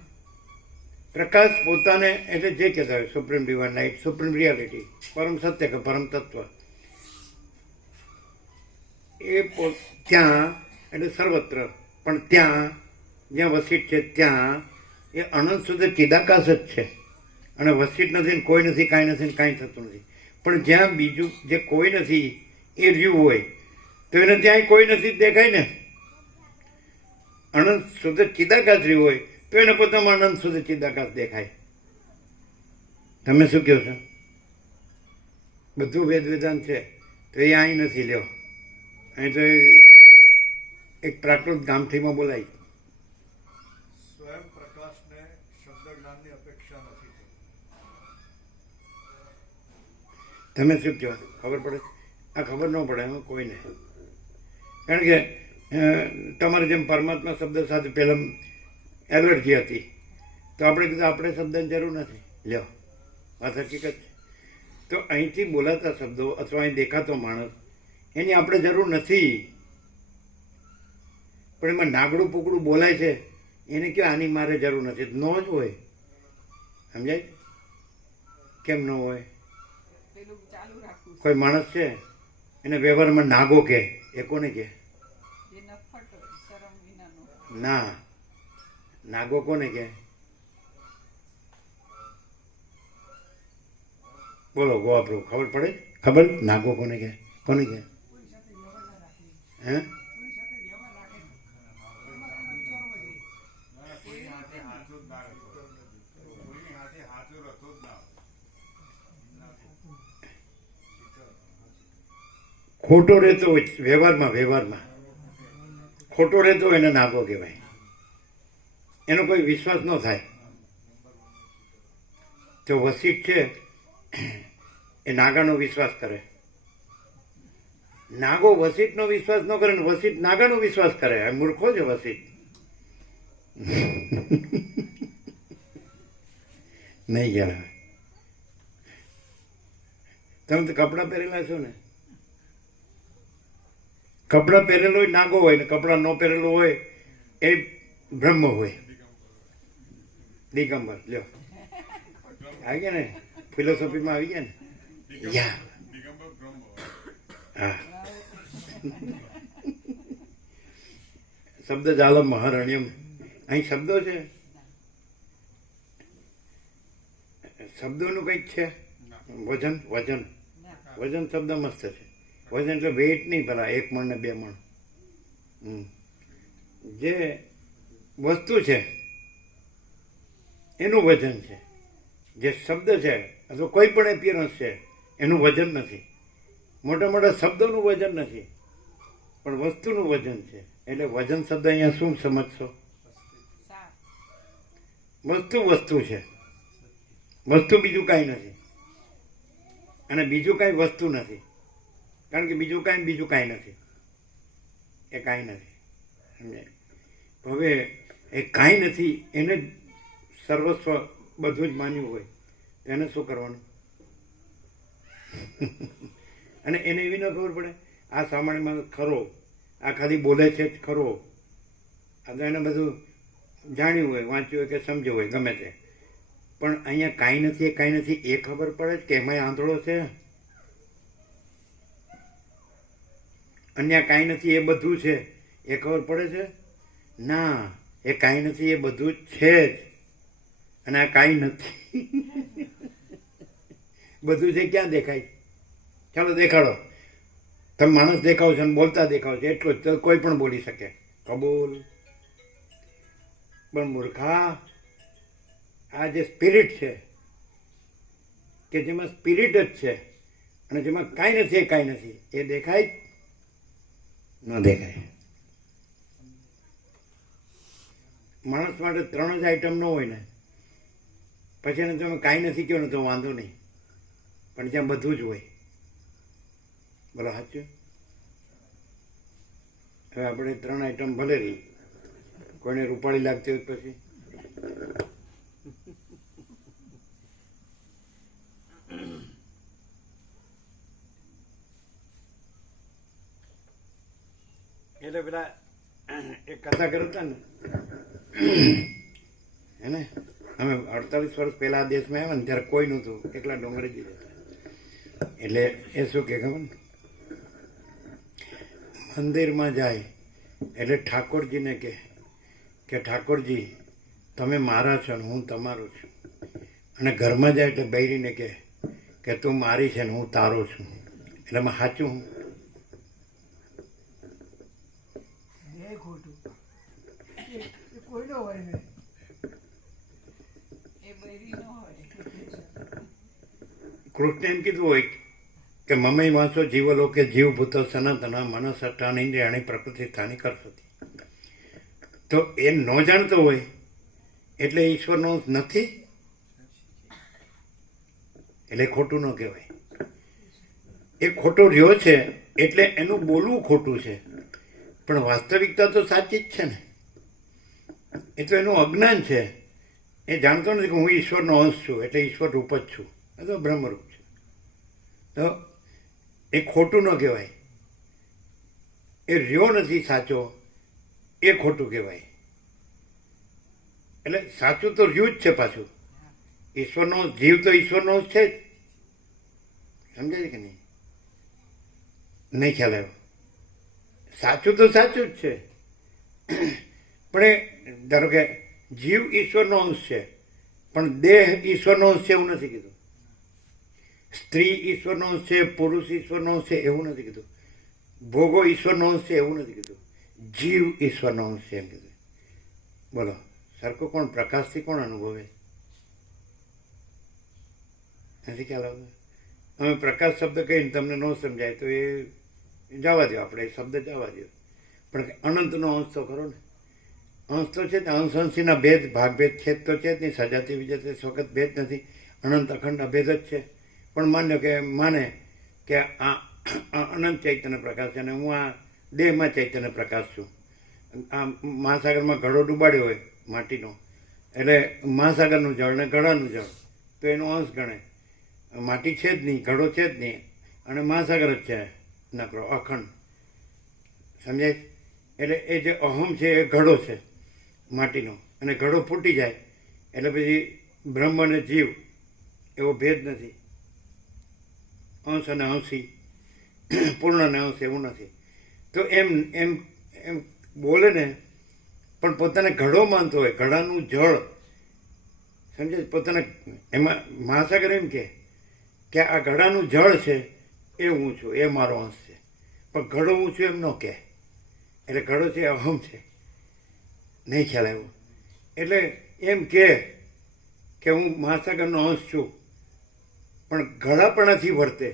પ્રકાશ પોતાને એટલે જે કહેતા હોય supreme divine light, supreme reality, પરમ સત્ય કે પરમ તત્વ, એ ત્યાં એટલે સર્વત્ર, પણ ત્યાં જ્યાં વસિત છે ત્યાં એ અનંત સુધી ચિદાકાશ જ છે અને વસિત નથી ને કોઈ નથી, કાંઈ નથી ને કાંઈ થતું નથી. પણ જ્યાં બીજું જે કોઈ નથી એ રહ્યું હોય તો એને ત્યાં કોઈ નથી દેખાય ને. અનંત સુધી ચિદાકાશ રહ્યું હોય તો એને પોતામાં અનંત સુધી ચિદાકાશ દેખાય. તમે શું કહો છો? બધું વેદ વેદાંત છે તો એ અહીં નથી. લ્યો, અહીં તો એક પ્રાકૃત ગામઠીમાં બોલાય. સ્વયં પ્રકાશને શબ્દ જ્ઞાનની અપેક્ષા નથી. તમે શું કહો? ખબર પડે? આ ખબર ન પડે એમાં કોઈને, કારણ કે તમારે જેમ પરમાત્મા શબ્દ સાથે પહેલાં એલર્જી હતી તો આપણે કીધું આપણે શબ્દની જરૂર નથી. લ્યો, વાત હકીકત છે. તો અહીંથી બોલાતા શબ્દો અથવા અહીં દેખાતો માણસ એની આપણે જરૂર નથી. પણ એમાં નાગડું પુકડું બોલાય છે એને કહો આની મારે જરૂર નથી, ન જ હોય. સમજાય? કેમ ન હોય? કોઈ માણસ છે એને વ્યવહારમાં નાગો કે, એ કોને કે? ના, નાગો કોને કે? બોલો ગોવાપ્રભુ, ખબર પડે? ખબર નાગો કોને કે? કોને કે? હે? ખોટો રહેતો હોય વ્યવહારમાં ખોટો રહેતો હોય એને નાગો કહેવાય. એનો કોઈ વિશ્વાસ ન થાય. તો વસિત છે એ નાગાનો વિશ્વાસ કરે. નાગો વસિતનો વિશ્વાસ ન કરે ને વસિત નાગાનો વિશ્વાસ કરે. આ મૂર્ખો છે વસિત. નહીં યાર, તમે તો કપડાં પહેરેલા છો ને. કપડાં પહેરેલો હોય નાગો હોય ને કપડાં ન પહેરેલો હોય એ બ્રહ્મ હોય, દિગંબર. લ્યો, આવી ગયા ને, ફિલોસોફીમાં આવી ગયા ને. યા, હા. શબ્દ જાલમ મહારણ્યમ, અહીં શબ્દો છે. શબ્દોનું કંઈક છે. વજન શબ્દ મસ્ત છે. વજન એટલે વેઇટ નહીં, પેલા 1 મણ ને 2 મણ. જે વસ્તુ છે એનું વજન છે. જે શબ્દ છે અથવા કોઈ પણ એપિયરન્સ છે એનું વજન નથી. મોટા મોટા શબ્દોનું વજન નથી પણ વસ્તુનું વજન છે. એટલે વજન શબ્દ અહીંયા શું સમજશો? વસ્તુ છે. વસ્તુ બીજું કાંઈ નથી અને બીજું કાંઈ વસ્તુ નથી. કારણ કે બીજું કાંઈ નથી, એ કાંઈ નથી. સમજાય? હવે એ કાંઈ નથી એને જ સર્વસ્વ બધું જ માન્યું હોય તો એને શું કરવાનું? અને એને એવી ન ખબર પડે આ સામાન્યમાં ખરો, આ ખાલી બોલે છે જ ખરો. આ તો એને બધું જાણ્યું હોય, વાંચ્યું હોય કે સમજ્યું હોય, ગમે તે. પણ અહીંયા કાંઈ નથી એ ખબર પડે કે એમાંય આંધળો છે. અન્ય કાંઈ નથી એ બધું છે એ ખબર પડે છે? ના, એ કાંઈ નથી એ બધું જ છે જ, અને આ કાંઈ નથી. બધું છે ક્યાં દેખાય? ચાલો દેખાડો. તમે માણસ દેખાવ છો અને બોલતા દેખાવ છો, એટલું જ. તો કોઈ પણ બોલી શકે, કબૂલ. પણ મૂર્ખા, આ જે સ્પિરિટ છે, કે જેમાં સ્પિરિટ જ છે અને જેમાં કાંઈ નથી એ કાંઈ નથી, એ દેખાય ન દેખાય. માણસ માટે 3 જ આઈટમ ન હોય ને, પછી એને તમે કાંઈ નથી કહો ને તો વાંધો નહીં, પણ ત્યાં બધું જ હોય. બોલો સાચું? હવે આપણે 3 આઈટમ ભલે રહી, કોઈને રૂપાળી લાગતી હોય પછી એટલે પેલા એક કથા કરતા ને હે ને, અમે 48 વર્ષ પહેલા આ દેશમાં આવ્યા ને ત્યારે કોઈ નહોતું, એકલા ડોંગરેજી હતા. એટલે એ શું કે ખબર ને, મંદિરમાં જાય એટલે ઠાકોરજીને કે ઠાકોરજી તમે મારા છો ને હું તમારો છું. અને ઘરમાં જાય એટલે બૈરીને કે તું મારી છે ને હું તારો છું. એટલે એમાં સાચું હું? એ ખોટું. એ કોઈનો હોય નહીં. એ બૈરી ન હોય. કૃષ્ણ એમ કીધું હોય કે મમઈ વાંસો જીવલોકે જીવભૂતો સનાતન મનસ અષ્ટાન ઇન્દ્રિયાણી પ્રકૃતિ સ્થાની કરતી. તો એ ન જાણતો હોય એટલે ઈશ્વરનો અંશ નથી, એટલે ખોટું ન કહેવાય. એ ખોટો રહ્યો છે એટલે એનું બોલવું ખોટું છે, પણ વાસ્તવિકતા તો સાચી જ છે ને. એ તો એનું અજ્ઞાન છે, એ જાણતો નથી કે હું ઈશ્વરનો અંશ છું એટલે ઈશ્વર રૂપ જ છું, એ તો બ્રહ્મરૂપ છે. તો એ ખોટું ન કહેવાય. એ રહ્યો નથી સાચો એ ખોટું કહેવાય. એટલે સાચું તો રહ્યું જ છે પાછું. ઈશ્વરનો જીવ તો ઈશ્વરનો જ છે જ. સમજાય કે નહીં? નહીં ખ્યાલ આવ્યો? સાચું તો સાચું જ છે, પણ એ ધારો કે જીવ ઈશ્વરનો અંશ છે, પણ દેહ ઈશ્વરનો અંશ છે એવું નથી કીધું. સ્ત્રી ઈશ્વરનો અંશ છે, પુરુષ ઈશ્વરનો અંશ છે એવું નથી કીધું. ભોગો ઈશ્વરનો અંશ છે એવું નથી કીધું. જીવ ઈશ્વરનો અંશ છે એમ કીધું. બોલો સરખું કોણ પ્રકાશથી કોણ અનુભવે? નથી ખ્યાલ આવતો? અમે પ્રકાશ શબ્દ કહીને તમને ન સમજાય તો એ જવા દો, આપણે એ શબ્દ જવા દો. પણ અનંતનો અંશ તો ખરો ને. અંશ તો છે ને, અંશ અંશીના ભેદ ભાગભેદ છે તો છે જ નહીં. સજાતી વિજયતે સ્વગત ભેદ નથી, અનંત અખંડ અભેદ જ છે. પણ માને કે આ અનંત ચૈતન્ય પ્રકાશ છે અને હું આ દેહમાં ચૈતન્ય પ્રકાશ છું. આ મહાસાગરમાં ઘડો ડૂબાડ્યો હોય માટીનો, એટલે મહાસાગરનું જળ ને ઘડાનું જળ તો એનો અંશ ગણે. માટી છે જ નહીં, ઘડો છે જ નહીં, અને મહાસાગર જ છે નકરો અખંડ. સમજાય? એટલે એ જે અહમ છે એ ઘડો છે માટીનો, અને ઘડો ફૂટી જાય એટલે પછી બ્રહ્મ અને જીવ એવો ભેદ નથી. અંશ અને અંશી, પૂર્ણ અને અંશ એવું નથી. તો એમ એમ એમ બોલે ને, પણ પોતાને ઘડો માનતો હોય, ઘડાનું જળ. સમજે? પોતાને એમાં મહાસાગર એમ કે આ ઘડાનું જળ છે એ હું છું, એ મારો અંશ છે. પણ ઘડો હું છું એમ ન કહે. એટલે ઘડો છે અહમ છે. નહીં ખ્યાલ આવ્યો? એટલે એમ કે હું મહાસાગરનો અંશ છું, પણ ઘડાપણાથી વર્તે,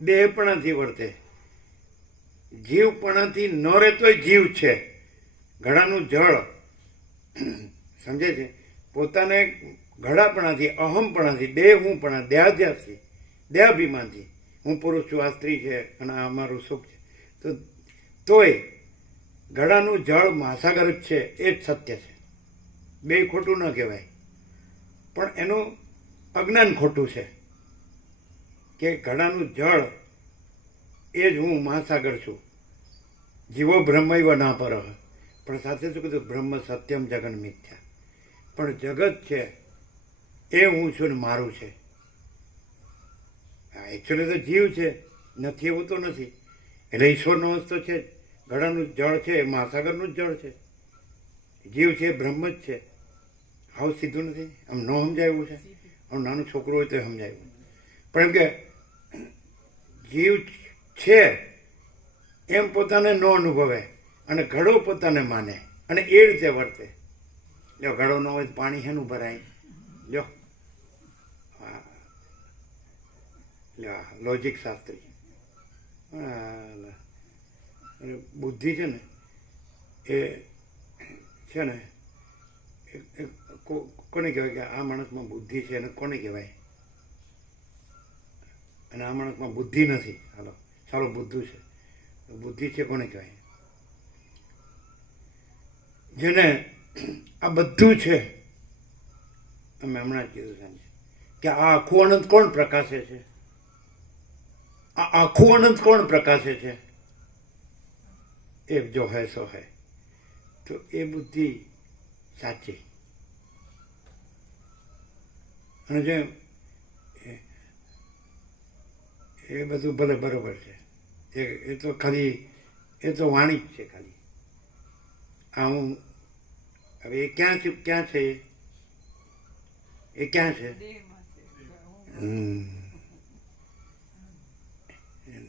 દેહપણાથી વર્તે. જીવપણાથી ન રહેતોય જીવ છે. ઘડાનું જળ, સમજે છે? પોતાને ઘડાપણાથી, અહમપણાથી, દેહુંપણા, દેહાધ્યાસથી, દેહાભિમાનથી હું પુરુષ છું, આ સ્ત્રી છે અને આ અમારું સુખ છે, તોય ઘડાનું જળ મહાસાગર જ છે એ જ સત્ય છે. બે ખોટું ન કહેવાય, પણ એનું અજ્ઞાન ખોટું છે કે ઘડાનું જળ એ જ હું મહાસાગર છું. જીવો બ્રહ્મૈવ ના પર. પણ સાથે શું કીધું? બ્રહ્મ સત્યમ જગન મિથ્યા. પણ જગત છે એ હું છું ને મારું છે. એકચ્યુઅલી તો જીવ છે, નથી એવું તો નથી. એટલે ઈશ્વરનો અંશ તો છે જ. ઘડાનું જળ છે એ મહાસાગરનું જ જળ છે. જીવ છે એ બ્રહ્મ જ છે. આવું સીધું નથી. આમ ન સમજાયું છે. આમ નાનું છોકરું હોય તો સમજાયું. પણ એમ કે જીવ છે એમ પોતાને ન અનુભવે અને ઘડો પોતાને માને અને એ રીતે વર્તે. જો ઘડો ન હોય તો પાણી શેનું ભરાય? જો લોજિક શાસ્ત્રી બુદ્ધિ છે ને એ છે ને કોને કહેવાય કે આ માણસમાં બુદ્ધિ છે અને કોને કહેવાય? અને આ માણસમાં બુદ્ધિ નથી. હાલો ચાલો બુદ્ધુ છે. બુદ્ધિ છે કોને કહેવાય? જેને આ બધું છે. અમે હમણાં જ કીધું સાંજે કે આ આખું અનંત કોણ પ્રકાશે છે? આ આખું અનંત કોણ પ્રકાશે છે? એક જો હૈ સો હૈ. તો એ બુદ્ધિ સાચી. અને જે એ બધું ભલે બરોબર છે. એ તો ખાલી એ તો વાણી જ છે ખાલી. આ હું હવે એ ક્યાં છે? ક્યાં છે એ ક્યાં છે?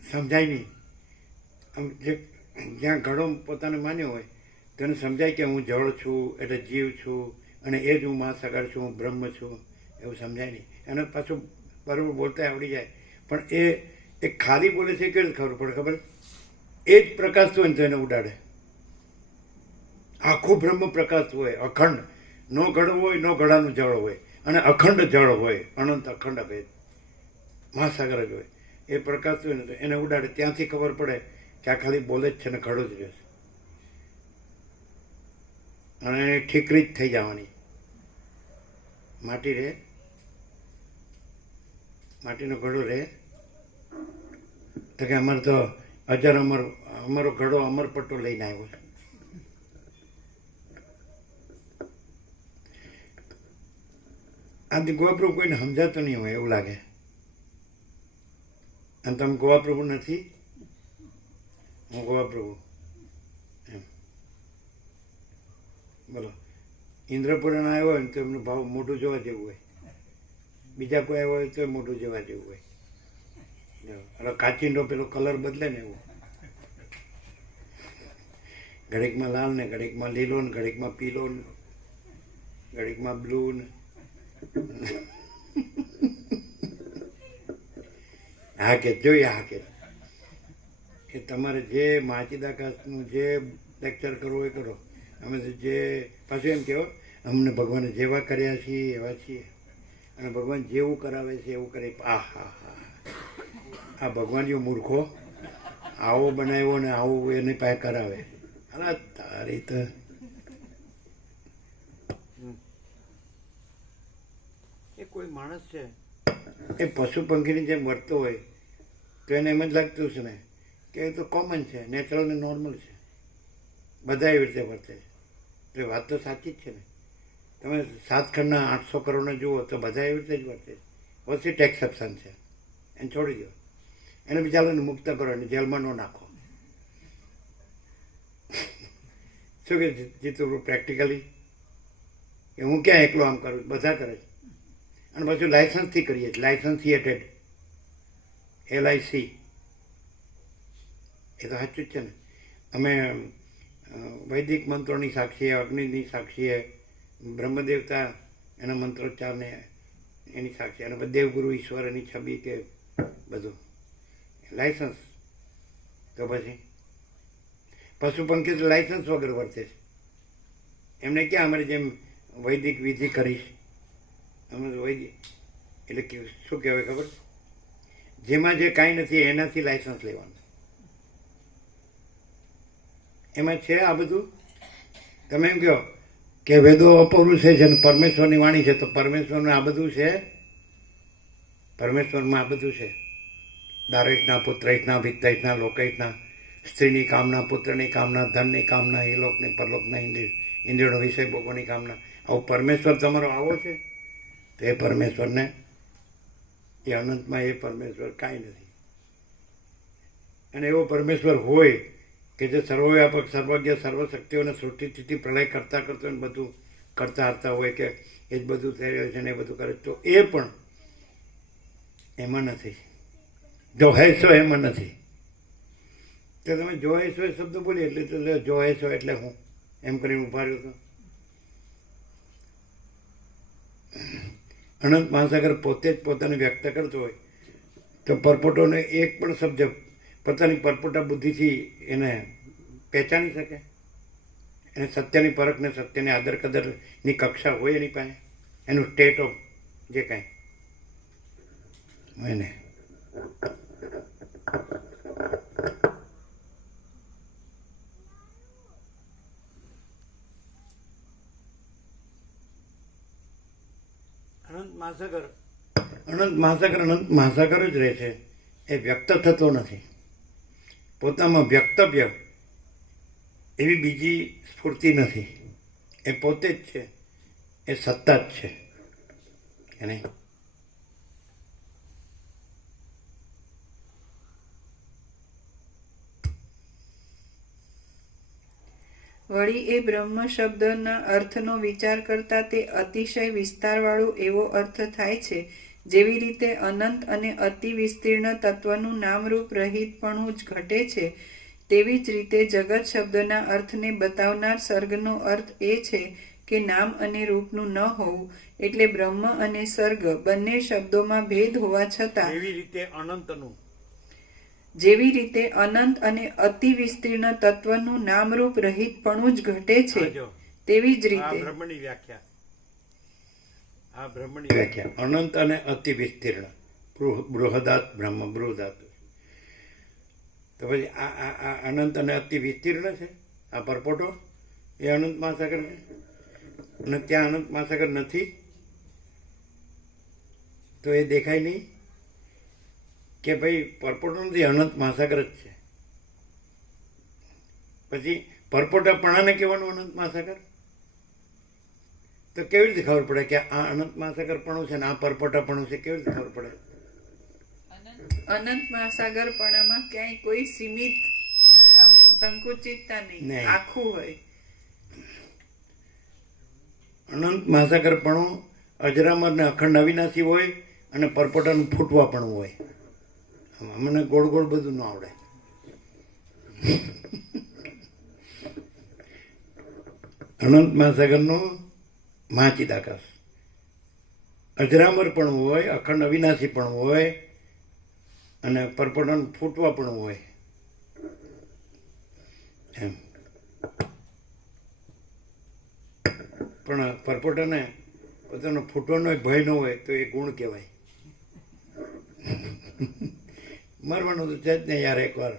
સમજાય નહીં. આમ જે જ્યાં ઘડો પોતાને માન્યો હોય તેને સમજાય કે હું જળ છું એટલે જીવ છું અને એ જ હું મહાસાગર છું, હું બ્રહ્મ છું, એવું સમજાય નહીં. એને પાછું બરાબર બોલતા આવડી જાય. પણ એ ખાલી બોલે છે કેવી રીતે ખબર પડે? ખબર? એ જ પ્રકાશતું હોય ને તો એને ઉડાડે. આખું બ્રહ્મ પ્રકાશતું હોય, અખંડ. નો ઘડો હોય, નો ઘડાનું જળ હોય અને અખંડ જળ હોય, અનંત અખંડ ભેદ મહાસાગર જ હોય. એ પ્રકાશતું હોય ને તો એને ઉડાડે. ત્યાંથી ખબર પડે કે આ ખાલી બોલે જ છે ને ઘડો જ રહેશે. અને એને ઠીકરી જ થઈ જવાની. માટી રહે, માટીનો ઘડો રહે. તો કે અમારે તો અમારો ઘડો અમરપટ્ટો લઈને આવ્યો છે. આથી ગોવાપ્રભુ કોઈને સમજાતું નહીં હોય એવું લાગે. અને તમે ગોવાપ્રભુ નથી? હું ગોવાપ્રભુ એમ બોલો. ઇન્દ્રપુરાણ આવ્યો હોય ને તો એમનું ભાવ મોઢું જોવા જેવું હોય. બીજા કોઈ આવ્યો હોય તો મોઢું જોવા જેવું હોય. એટલે કાચિંડો પેલો કલર બદલે ને એવું. ઘડીકમાં લાલ ને ઘડીકમાં લીલો ને ઘડીકમાં પીલો ને ઘડીકમાં બ્લુ ને. હા કે જોઈએ. હા કે તમારે જે માચીદાકાશનું જે લેક્ચર કરવું એ કરો. અમે તો જે પાછું એમ કહો અમને ભગવાને જેવા કર્યા છીએ એવા છીએ અને ભગવાન જેવું કરાવે છે એવું કરે. આ ભગવાનીઓ મૂર્ખો આવો બનાવ્યો ને આવું એને પાસે કરાવે. અરે તારી તો એ કોઈ માણસ છે એ પશુ પંખીની જેમ વર્તતો હોય તો એને એમ જ લાગતું છે ને કે એ તો કોમન છે, નેચરલ ને નોર્મલ છે, બધા એવી રીતે વર્તે છે. તો વાત તો સાચી જ છે ને. તમે 7 ખંડના 800 કરોડને જુઓ તો બધા એવી રીતે જ વર્તે છે. ઓછી એક્સેપ્શન છે. એને છોડી દો. એને બિચારાને મુક્ત કરો અને જેલમાં ન નાખો. શું કે જીતું પ્રેક્ટિકલી કે હું ક્યાં એકલો આમ કરું? બધા કરે છે. અને પાછું લાયસન્સથી કરીએ છીએ. લાયસન્સિએટેડ LIC. એ તો સાચું જ છે ને. અમે વૈદિક મંત્રોની સાક્ષીએ, અગ્નિની સાક્ષીએ, બ્રહ્મદેવતા એના મંત્રોચ્ચારને એની સાક્ષી અને દેવગુરુ ઈશ્વર એની છબી કે બધું લાયસન્સ. તો પછી પશુ પંખી તો લાયસન્સ વગર વર્તે છે. એમને ક્યાં અમારી જેમ વૈદિક વિધિ કરીશ? અમે તો વૈદિક એટલે શું કહેવાય ખબર? જેમાં જે કાંઈ નથી એનાથી લાયસન્સ લેવાનું. એમાં છે આ બધું. તમે એમ કહો કે વેદો અપૌરુષે છે ને પરમેશ્વરની વાણી છે, તો પરમેશ્વરનું આ બધું છે. પરમેશ્વરમાં આ બધું છે. દારેકના પુત્રહિતના વિત્તહિતના લોકહિતના, સ્ત્રીની કામના, પુત્રની કામના, ધનની કામના, એ લોકની પરલોકના, ઇન્દ્રિયોનો વિષય ભોગોની કામના. આવું પરમેશ્વર તમારો આવો છે. તો એ પરમેશ્વરને એ અનંતમાં એ પરમેશ્વર કાંઈ નથી. અને એવો પરમેશ્વર હોય કે જે સર્વવ્યાપક સર્વજ્ઞ સર્વશક્તિઓને સૃષ્ટિ પ્રલય કરતા કરતો ને બધું કરતા હરતા હોય કે એ જ બધું થઈ રહ્યું છે ને એ બધું કરે તો એ પણ એમાં નથી. જો હેસો એમાં નથી. તો તમે જો હેસો એ શબ્દ બોલી એટલે તો જો હેસો એટલે હું એમ કરીને ઉભા રહ્યો હતો. અનંત મહાસાગર પોતે જ પોતાને વ્યક્ત કરતો હોય તો પરપોટોને એક પણ શબ્દ પોતાની પરપોટા બુદ્ધિથી એને પહેચાની શકે? એને સત્યની પરખ ને સત્યની આદર કદરની કક્ષા હોય એની પાસે, એનું સ્ટેટ ઓફ જે કાંઈ એને અનંત મહાસાગર જ રહે છે. એ વ્યક્ત થતો નથી. પોતામાં વ્યક્તવ્ય એવી બીજી સ્ફૂર્તિ નથી. એ પોતે જ છે, એ સત્તા જ છે કે નહીં? વળી એ બ્રહ્મ શબ્દના અર્થનો વિચાર કરતા તે અતિશય વિસ્તારવાળો એવો અર્થ થાય છે જેવી રીતે અનંત અને અતિ વિસ્તીર્ણ તત્વનું નામરૂપ રહિતપણું જ ઘટે છે તેવી જ રીતે જગત શબ્દના અર્થને બતાવનાર સર્ગનો અર્થ એ છે કે નામ અને રૂપનું ન હોવું, એટલે બ્રહ્મ અને સર્ગ બંને શબ્દોમાં ભેદ હોવા છતાં જેવી રીતે અનંત અને અતિ વિસ્તીર્ણ તત્વનું નામરૂપ રહિતપણું જ ઘટે છે તેવી જ રીતે અનંત અને અતિ વિસ્તીર્ણ બૃહદાત બ્રહ્મ બૃહદાત. તો પછી આ અનંત અને અતિ વિસ્તીર્ણ છે આ પરપોટો, એ અનંત મહાસાગર છે. અને ત્યાં અનંત મહાસાગર નથી તો એ દેખાય નહીં કે ભાઈ પરપોટો નથી, અનંત મહાસાગર જ છે. પછી પરપોટાપણાને કહેવાનું અનંત મહાસાગર, તો કેવી રીતે ખબર પડે કે આ અનંત મહાસાગરપણું છે ને આ પરપોટાપણું છે? કેવી રીતે ખબર પડે? અનંત મહાસાગરપણામાં ક્યાંય કોઈ સીમિત સંકુચિતતા નહીં, આખું હોય. અનંત મહાસાગરપણું અજરામર ને અખંડ અવિનાશી હોય અને પરપોટાનું ફૂટવાપણું હોય. મને ગોળ ગોળ બધું ન આવડે. અનંત મહાસાગરનું મહાચિદાકાશ અજરામર પણ હોય, અખંડ અવિનાશી પણ હોય અને પરપોટાનું ફૂટવા પણ હોય એમ. પણ પરપોટાને પોતાનો ફૂટવાનો ભય ન હોય તો એ ગુણ કહેવાય. મરવાનું તો છે જ ને યાર. એકવાર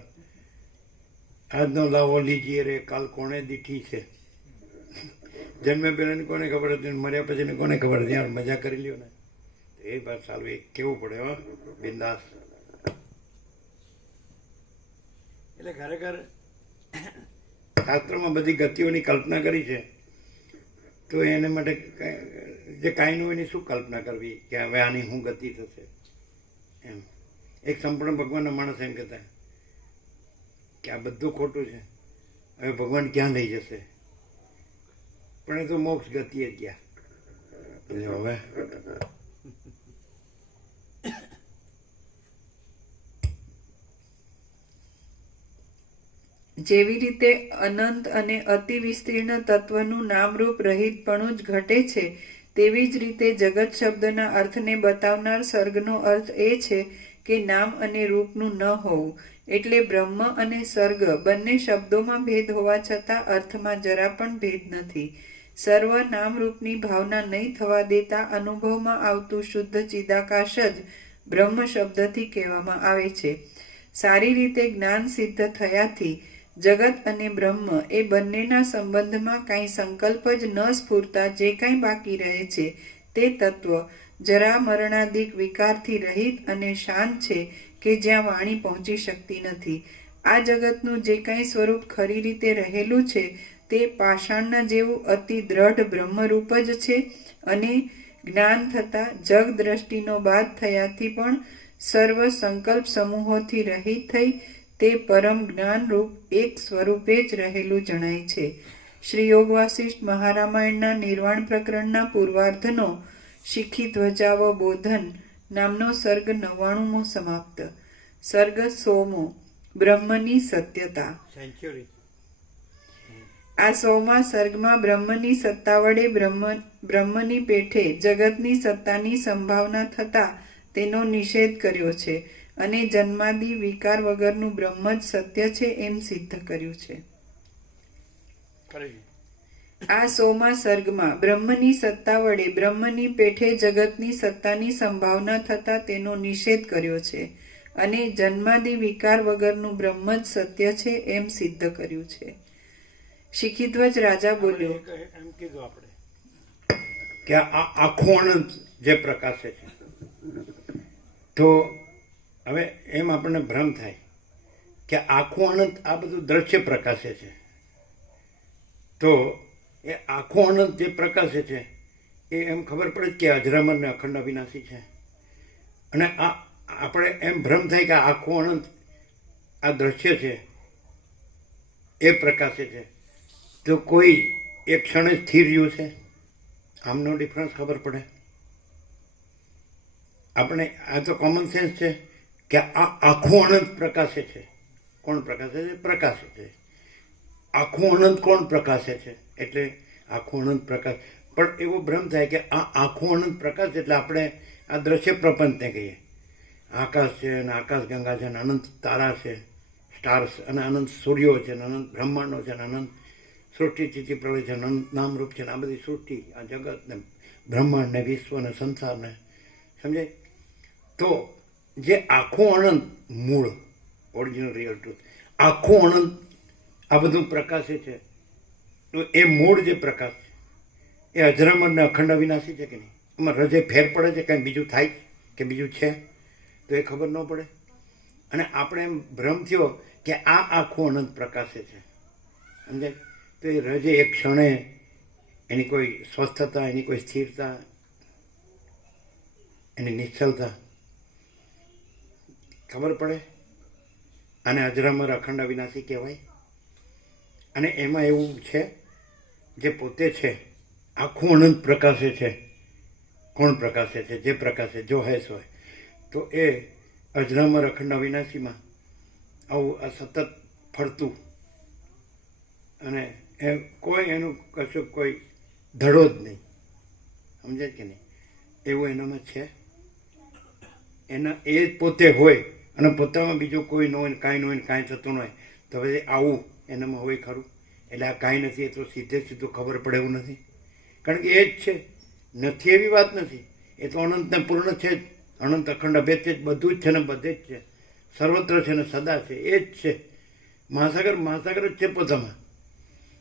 આજનો લાવો લીજીએ રે, કાલ કોણે દીઠી છે. જન્મે પહેલાની કોને ખબર હતી, મર્યા પછીની કોને ખબર હતી? યાર મજા કરી લ્યો ને. એ વાત સારું, એ કેવું પડે હો બિંદાસ. એટલે ખરેખર શાસ્ત્રોમાં બધી ગતિઓની કલ્પના કરી છે તો એને માટે જે કાંઈ હોય એની શું કલ્પના કરવી કે હવે આની શું ગતિ થશે એમ. એક સંપૂર્ણ ભગવાનના માણસ એમ કહેતા કે આ બધું ખોટું છે, હવે ભગવાન ક્યાં લઈ જશે? પણ એ તો મોક્ષ ગતિએ ગયા. હવે જેવી રીતે અનંત અને અતિ વિસ્તીર્ણ તત્વનું નામરૂપ રહિતપણું જ ઘટે છે તેવી જ રીતે જગત શબ્દના અર્થને બતાવનાર સર્ગનો અર્થ એ છે કે નામ અને રૂપનું ન હોવું, એટલે બ્રહ્મ અને સર્ગ બંને શબ્દોમાં ભેદ હોવા છતાં અર્થમાં જરા પણ ભેદ નથી. સર્વ નામરૂપની ભાવના નહીં થવા દેતા અનુભવમાં આવતું શુદ્ધ ચિદાકાશ જ બ્રહ્મ શબ્દથી કહેવામાં આવે છે. સારી રીતે જ્ઞાન સિદ્ધ થયાથી જગત અને બ્રહ્મ એ બંનેના સંબંધમાં કાંઈ સંકલ્પ જ ન સ્ફૂરતા જે કાંઈ બાકી રહે છે તે તત્વ જરા મરણાદિક વિકારથી રહિત અને શાંત છે કે જ્યાં વાણી પહોંચી શકતી નથી. આ જગતનું જે કાંઈ સ્વરૂપ ખરી રીતે રહેલું છે તે પાષાણના જેવું અતિ દ્રઢ બ્રહ્મરૂપ જ છે અને જ્ઞાન થતાં જગ દ્રષ્ટિનો બાદ થયાથી પણ સર્વ સંકલ્પ સમૂહોથી રહિત થઈ તે પરમ જ્ઞાનરૂપ એક સ્વરૂપે જ રહેલું જણાય છે. શ્રી યોગ વાસિષ્ઠ મહારામાયણના નિર્વાણ પ્રકરણના પૂર્વાર્ધનો શિખી ધ્વજાવ બોધન નામનો સર્ગ 99મો સમાપ્ત. સર્ગ 100મો બ્રહ્મની સત્યતા. સેન્ચુરી. આ 100મા સર્ગમાં બ્રહ્મની સત્તા વડે બ્રહ્મની પેઠે જગતની સત્તાની સંભાવના થતા તેનો નિષેધ કર્યો છે અને જન્માદિ વિકાર વગરનું બ્રહ્મ જ સત્ય છે એમ સિદ્ધ કર્યું છે. આ 100મા સર્ગમાં બ્રહ્મની સત્તા વડે બ્રહ્મની પેઠે જગતની સત્તાની સંભાવના થતા તેનો નિષેધ કર્યો છે અને જન્માદિ વિકાર વગરનું બ્રહ્મ જ સત્ય છે એમ સિદ્ધ કર્યું છે. શિખીધ્વજ રાજા બોલ્યો, એમ કીધું આપણે કે આ આખું અનંત જે પ્રકાશે છે, તો હવે એમ આપણને ભ્રમ થાય કે આખું અનંત આ બધું દ્રશ્ય પ્રકાશે છે, તો એ આખું અનંત જે પ્રકાશે છે એ એમ ખબર પડે કે અજરામર ને અખંડ અવિનાશી છે. અને આ આપણે એમ ભ્રમ થાય કે આખું અનંત આ દ્રશ્ય છે એ પ્રકાશે છે, તો કોઈ એક ક્ષણે સ્થિર રહ્યું છે, આમનો ડિફરન્સ ખબર પડે. આપણે આ તો કોમન સેન્સ છે કે આ આખું અનંત પ્રકાશે છે. કોણ પ્રકાશે છે? પ્રકાશે છે. આખું અનંત કોણ પ્રકાશે છે? એટલે આખું અનંત પ્રકાશ. પણ એવો ભ્રમ થાય કે આ આખું અનંત પ્રકાશ એટલે આપણે આ દ્રશ્ય પ્રપંચને કહીએ. આકાશ છે અને આકાશ ગંગા છે અને અનંત તારા છે, સ્ટાર્સ, અને અનંત સૂર્યો છે અને અનંત બ્રહ્માંડો છે અને અનંત સૃષ્ટિ ચિત્તિ પ્રલય છે, અનંત નામરૂપ છે. આ બધી સૃષ્ટિ, આ જગત ને બ્રહ્માંડ ને વિશ્વ ને સંસાર ને, સમજાય? તો જે આખું અનંત મૂળ ઓરિજિનલ રિયલ ટ્રુથ, આખું અનંત આ બધું પ્રકાશે છે, તો એ મૂળ જે પ્રકાશ છે એ અજરામર ને અખંડ અવિનાશી છે કે નહીં? એમાં રજે ફેર પડે છે? કંઈ બીજું થાય કે બીજું છે તો એ ખબર ન પડે. અને આપણે એમ ભ્રમ થયો કે આ આખું અનંત પ્રકાશે છે, સમજાય? તો એ રજે એક ક્ષણે એની કોઈ સ્વસ્થતા, એની કોઈ સ્થિરતા, એની નિશ્ચલતા ખબર પડે. આને અજરામર અખંડ અવિનાશી કહેવાય. અને એમાં એવું છે જે પોતે છે આખું અનંત પ્રકાશે છે. કોણ પ્રકાશે છે? જે પ્રકાશે, જો હેસ હોય તો એ અજરામર અખંડ અવિનાશીમાં આવું આ સતત ફરતું, અને એ કોઈ એનું કશું કોઈ ધડો જ નહીં, સમજાય કે નહીં? એવું એનામાં છે. એના એ જ પોતે હોય અને પોતામાં બીજું કોઈ ન હોય, કાંઈ ન હોય, કાંઈ થતું ન હોય, તો પછી આવું એનામાં હોય ખરું? એટલે આ કાંઈ નથી એ તો સીધે સીધું ખબર પડે એવું નથી. કારણ કે એ જ છે, નથી એવી વાત નથી. એ તો અનંતને પૂર્ણ છે જ, અનંત અખંડ અભેદ છે જ, બધું જ છે ને બધે જ છે, સર્વત્ર છે ને સદા છે, એ જ છે. મહાસાગર મહાસાગર જ છે પોતામાં.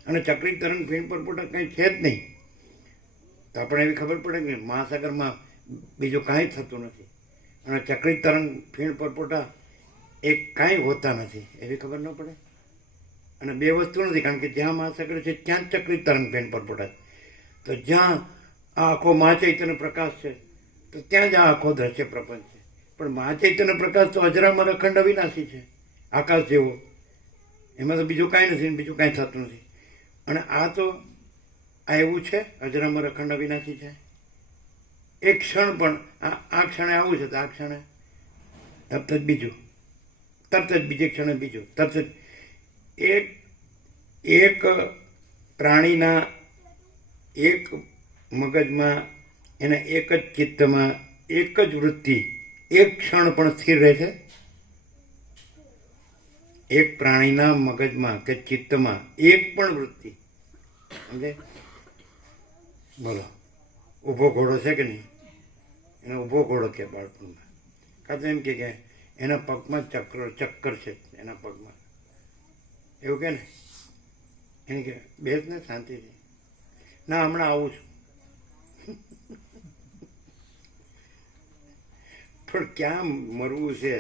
અને ચક્રી તરંગ ફીણ પરપોટા કંઈ છે જ નહીં. તો આપણે એવી ખબર પડે કે મહાસાગરમાં બીજું કાંઈ થતું નથી અને ચક્રી તરંગ ફીણ પરપોટા એ કાંઈ હોતા નથી, એવી ખબર ન પડે. અને બે વસ્તુ નથી, કારણ કે જ્યાં મહાસાગર છે ત્યાં જ ચક્રી તરંગ ફીણ પરપોટા. તો જ્યાં આ આખો મહાચૈતન્ય પ્રકાશ છે તો ત્યાં જ આ આખો દ્રશ્ય પ્રપંચ છે. પણ મહાચૈતન્ય પ્રકાશ તો અજરામર અખંડ અવિનાશી છે, આકાશ જેવો. એમાં તો બીજું કાંઈ નથી, બીજું કાંઈ થતું નથી. અને આ તો આ એવું છે, અજરામર અખંડ અવિનાશી છે. એક ક્ષણ પણ આ ક્ષણે આવું છે તો આ ક્ષણે તરત જ બીજું, તરત જ બીજે ક્ષણે બીજું, તરત જ એક પ્રાણીના એક મગજમાં, એના એક જ ચિત્તમાં એક જ વૃત્તિ એક ક્ષણ પણ સ્થિર રહે છે. એક પ્રાણીના મગજમાં કે ચિત્તમાં એક પણ વૃત્તિ, સમજે? બોલો, ઊભો ઘોડો છે કે નહીં? એને ઊભો ઘોડો કે બાળપણમાં, કાં તો એમ કે એના પગમાં ચક્કર છે, એના પગમાં એવું કે ને, એને કે બેસ ને શાંતિથી, ના હમણાં આવું છું. પણ ક્યાં મરવું છે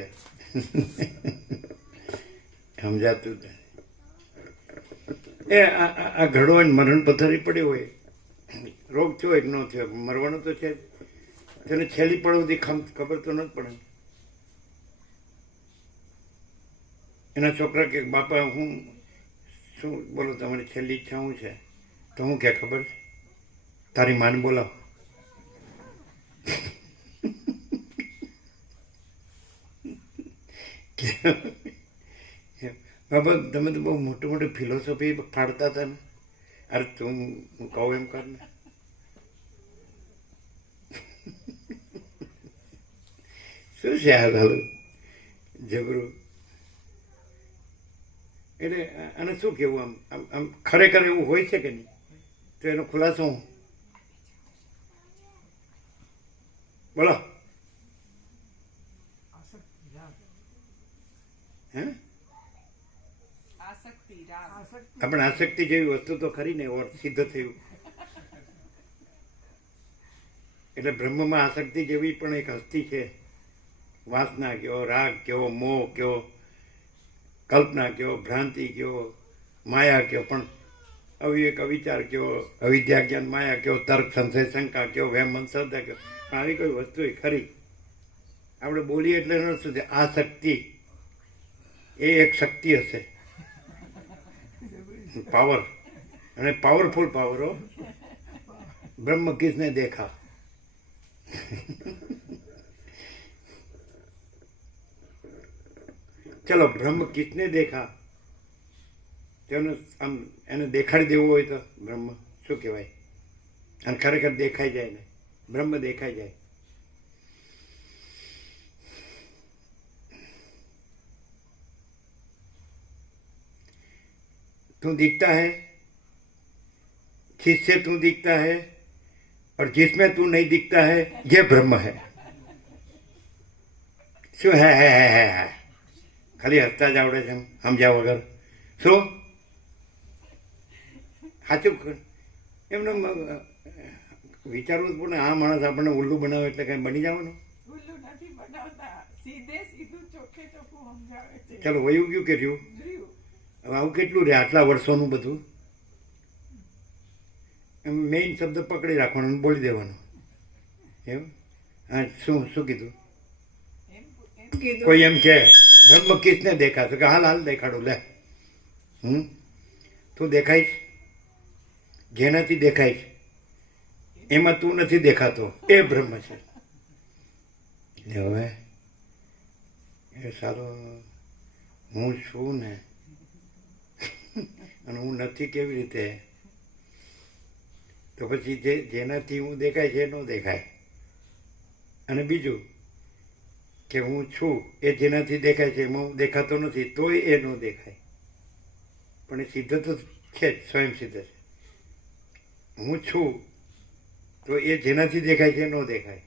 સમજાતું જ નથી. એ આ ઘડો મરણ પથારી પડી હોય, રોગ થયો હોય કે ન થયો, મરવાનો તો છે, તેને છેલ્લી પડે સુધી ખબર તો નથી પડે. એના છોકરા કે બાપા હું શું બોલો તમારી છેલ્લી ઈચ્છા શું છે? તો હું કે ખબર છે, તારી માને બોલાવો. બાબા તમે તો બહુ મોટી મોટી ફિલોસોફી ફાડતા હતા ને. અરે તું હું કહું એમ કર ને. શું છે આ હાલું જબરું. એટલે આને શું કેવું, આમ આમ આમ ખરેખર એવું હોય છે કે નહીં? તો એનો ખુલાસો હું બોલો. આસક્તિ રાગ. હે આસક્તિ રાગ. આસક્તિ આપણે આસક્તિ જેવી વસ્તુ તો ખરી ને, ઓર સિદ્ધ થયું. એટલે બ્રહ્મમાં આસક્તિ જેવી પણ એક હસ્તી છે. વાસના કયો, રાગ કયો, મોહ કયો, કલ્પના કયો, ભ્રાંતિ કયો, માયા કયો, પણ અવિવેક અવિચાર કયો, અવિદ્યા જ્ઞાન માયા કયો, તર્ક સંશય શંકા કયો, વહેમ મન શ્રદ્ધા કયો, પણ આવી કોઈ વસ્તુ એ ખરી. આપણે બોલીએ એટલે શું છે? આ શક્તિ એ એક શક્તિ હશે, પાવર, અને પાવરફુલ પાવર હો. બ્રહ્મ કિસને દેખા. ચલો, બ્રહ્મ કિસને દેખા, તેનો આમ એને દેખાડી દેવું હોય તો બ્રહ્મ શું કહેવાય? અને ખરેખર દેખાઈ જાય ને, બ્રહ્મ દેખાઈ જાય. तू दिखता है, जिससे तू दिखता है, और जिसमें तू नहीं दिखता है, ये ब्रह्म है. શું હે ખાલી હસતા જ આવડે છે સમજ્યા વગર? શું સાચું એમને વિચારવું જ પડે. આ માણસ આપણને ઉલ્લુ બનાવે એટલે કઈ બની જવાનું? ઉલ્લુ નથી બનાવતા, સીધે સીધું ચોખ્ખે ચોખ્ખું સમજાવે છે. ચાલો, વયું ગયું કે રહ્યું? હવે આવું કેટલું રહે આટલા વર્ષોનું બધું? એમ મેઇન શબ્દ પકડી રાખવાનો અને બોલી દેવાનો. એમ? હા, શું શું કીધું? કીધું કોઈ એમ કે બ્રહ્મ કિસને દેખા? તો કે હાલ હાલ દેખાડું લે. તું દેખાઈશ, જેનાથી દેખાઈશ એમાં તું નથી દેખાતો, એ બ્રહ્મ છે. હવે એ સારો હું છું ને, અને હું નથી કેવી રીતે? તો પછી જેનાથી હું દેખાય છે એ ન દેખાય. અને બીજું કે હું છું એ જેનાથી દેખાય છે એમાં હું દેખાતો નથી, તોય એ ન દેખાય. પણ એ સિદ્ધ તો છે જ, સ્વયં સિદ્ધ છે. હું છું તો એ જેનાથી દેખાય છે એ ન દેખાય,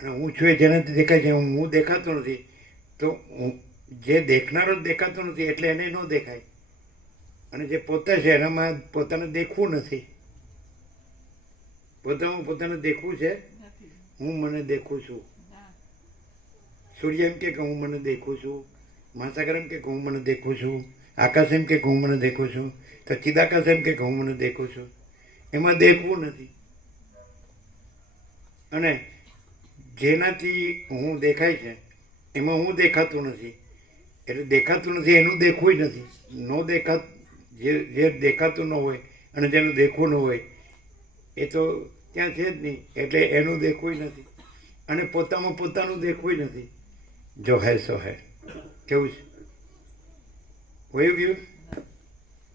અને હું છું એ જેનાથી દેખાય છે હું દેખાતો નથી, તો હું જે દેખનારો જ દેખાતો નથી એટલે એને ન દેખાય. અને જે પોતે છે એનામાં પોતાને દેખવું નથી. પોતામાં પોતાને દેખવું છે. હું મને દેખું છું. સૂર્ય એમ કે હું મને દેખું છું, મહાસાગર એમ કે હું મને દેખું છું, આકાશ એમ કે હું મને દેખું છું, તો ચિદાકાશ એમ કે હું મને દેખું છું. એમાં દેખવું નથી. અને જેનાથી હું દેખાય છે એમાં હું દેખાતું નથી, એટલે દેખાતું નથી એનું દેખવું નથી. નો દેખા જે દેખાતું ન હોય અને જેનું દેખવું ન હોય એ તો ત્યાં છે જ નહીં, એટલે એનું દેખવું નથી. અને પોતામાં પોતાનું દેખવું નથી. જો હે સો હે. કેવું છે? વયું ગયું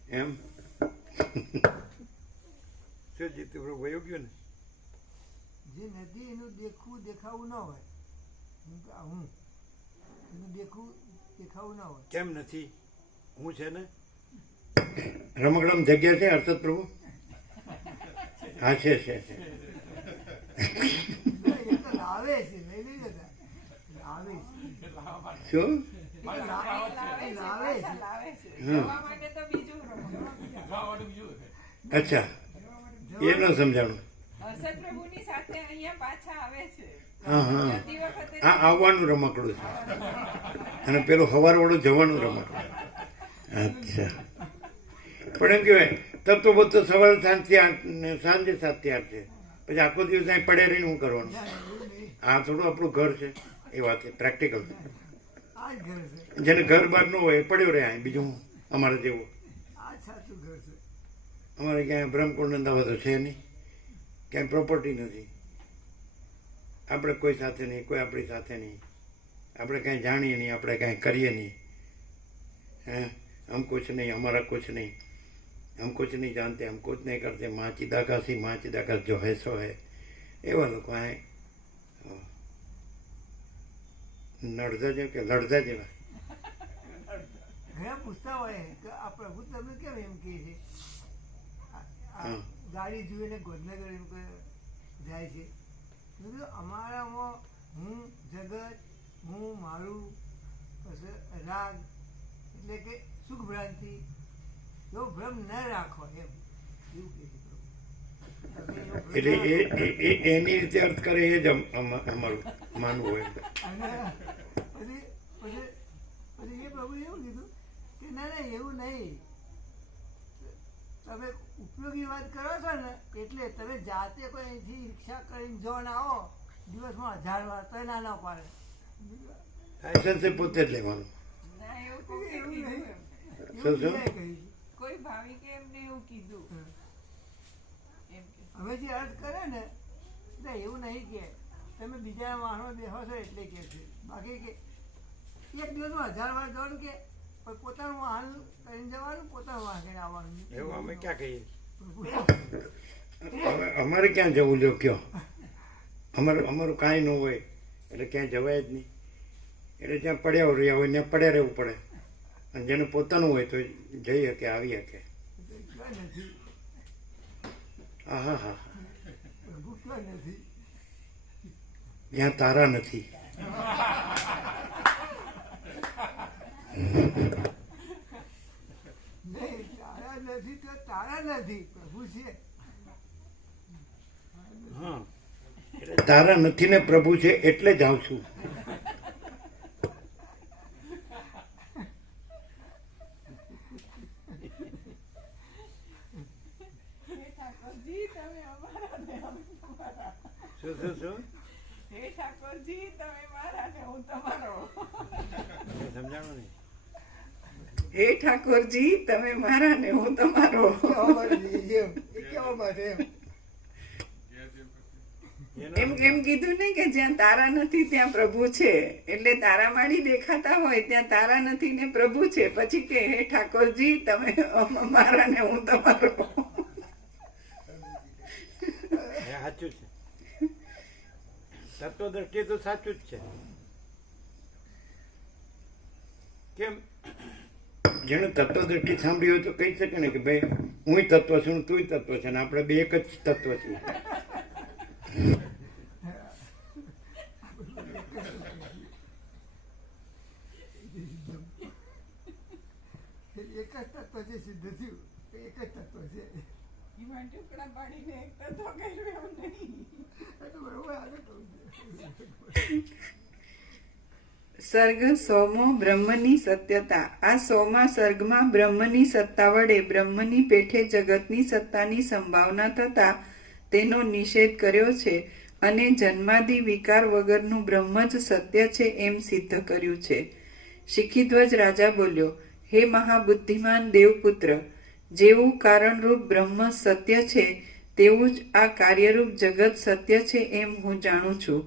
એમ? શું જીતું વયું ગયું ને? જે નથી એનું દેખવું દેખાવું ન હોય. હું એનું દેખવું દેખાવું ન હોય. કેમ નથી? હું છે ને રમકડમ જગ્યા છે હર્ષદ પ્રભુ? હા છે. એ તો લાવે છે, લઈ લઈ જતા લાવે છે. શું? લાવે છે. જવા માટે તો બીજું રમકડું. અચ્છા, એ ન સમજાણું. હર્ષદ પ્રભુની સાથે અહીંયા પાછા આવે છે. હા હા, બધી વખતે આ આવવાનું રમકડું છે અને પેલું સવારવાળું જવાનું રમકડું. અચ્છા, પણ એમ કહેવાય તત્વ તો સવારે 7 થી 8 ને સાંજે 7 થી 8 છે. પછી આખો દિવસ અહીં પડે રહીને શું કરવાનું? આ થોડું આપણું ઘર છે. એ વાત પ્રેક્ટિકલ છે. આ આ જ ઘર છે, જેને ઘર બાર ન હોય એ પડ્યો રહે અહીં, બીજું હું અમારે જેવું. આ જ સાચું ઘર છે. અમારે ક્યાંય બ્રહ્મકુંડ નંદાવા તો છે નહીં, ક્યાંય પ્રોપર્ટી નથી, આપણે કોઈ સાથે નહીં, કોઈ આપણી સાથે નહીં, આપણે કાંઈ જાણીએ નહીં, આપણે કાંઈ કરીએ નહીં. હે, હમ કુછ નહીં, હમારા કુછ નહીં, હમ કુછ નહીં જાનતે, હમ કુછ નહીં કરતે, માँ चिदाकाशी माँ चिदाकाश जो है सो है. એવા લોકો અહીં નડધા જેવા કે લડધા જેવા. ઘણા પૂછતા હોય કે આ પ્રભુ તમે કેમ એમ કહે છે, હા. ગાડી જોઈને ગોધનગર એમ કે જાય છે. મેં કીધું અમારામાં હું જગત, હું મારું, પછી રાગ એટલે કે સુખ ભ્રાંતિ એવો ભ્રમ ન રાખો એમ એવું કહે છે પ્રભુ. તમે એવો ભ્રમ એટલે ન રાખો. એની રીતે અર્થ કરે એ જ અમારું માનવું હોય. અને પછી પછી પછી એ પ્રભુ એવું કીધું કે ના ના એવું નહીં, તમે ઉપયોગી વાત કરો છો ને એટલે તમે જાતે કોઈ અહીંથી રિક્ષા કરીને જો ને આવો દિવસમાં 1000 વાર તો ના પાડે. લાયસન્સ પોતે જ લેવાનું. ના એવું કોઈ એવું કીધું નહીં. એમ. શું? એવું બીજાએ કહ્યું છે. કોઈ ભાવિકે એમને એવું કીધું હા. એમ કે હવે જે અર્થ કરે ને એટલે એવું નહીં કે તમે બીજા વાહનો બેહો છો એટલે કે છે, બાકી કે એક દિવસમાં 1000 વાર જવાનું કે પણ પોતાનું વાહન કરીને જવાનું, પોતાનું વાહન કરીને આવવાનું. એવું અમે ક્યાં કહીએ? હવે અમારે ક્યાં જવું લ્યો કયો? અમારું કાંઈ ન હોય એટલે ક્યાંય જવાય જ નહીં. એટલે ત્યાં પડ્યા રહ્યા હોય ત્યાં પડ્યા રહેવું પડે, અને જેને પોતાનું હોય તો જઈ શકે, આવી શકે. ક્યાં નથી હા હા હા. પ્રભુ, ક્યાં નથી. જ્યાં તારા નથી. નહીં, તારા નથી તો તારા નથી, પ્રભુ છે. હા, તારા નથી ને પ્રભુ છે એટલે જ આવું છું. હે ઠાકોરજી તમે અમારા ને અમે તમારા. શું હે ઠાકોરજી તમે મારા ને હું તમારો. સમજાણું નહીં. હે ઠાકોરજી તમે મારા ને હું તમારો. કેવા માટે એમ, એ કેવા માટે એમ. એમ એમ કીધું ને કે જ્યાં તારા નથી ત્યાં પ્રભુ છે, એટલે તારા માળી દેખાતા હોય ત્યાં તારા નથી ને પ્રભુ છે. પછી કે હે ઠાકોરજી તમે મારા ને હું તમારો. એ સાચું છે, તત્વદ્રષ્ટિએ તો સાચું જ છે. કેમ? જેને તત્વદ્રષ્ટિ સાંભળી હોય તો કહી શકે ને કે ભાઈ હું તત્વ છું, તું તત્વ છે, ને આપણે બે એક જ તત્વ છીએ. એક જ તત્વ છે, સિદ્ધ થયું એક જ તત્વ છે. એમાં ટુકડા પાડીને એક તત્વ કર્યું એવું નહીં. એ તો બરોબર આગળ કહું છું. સર્ગ સોમો બ્રહ્મની સત્યતા. આ સોમા સર્ગમાં બ્રહ્મની સત્તા વડે બ્રહ્મની પેઠે જગતની સત્તાની સંભાવના થતા તેનો નિષેધ કર્યો છે અને જન્માદિ વિકાર વગરનું બ્રહ્મ જ સત્ય છે એમ સિદ્ધ કર્યું છે. શિખીધ્વજ રાજા બોલ્યો, હે મહાબુદ્ધિમાન દેવપુત્ર, જેવું કારણરૂપ બ્રહ્મ સત્ય છે તેવું જ આ કાર્યરૂપ જગત સત્ય છે એમ હું જાણું છું.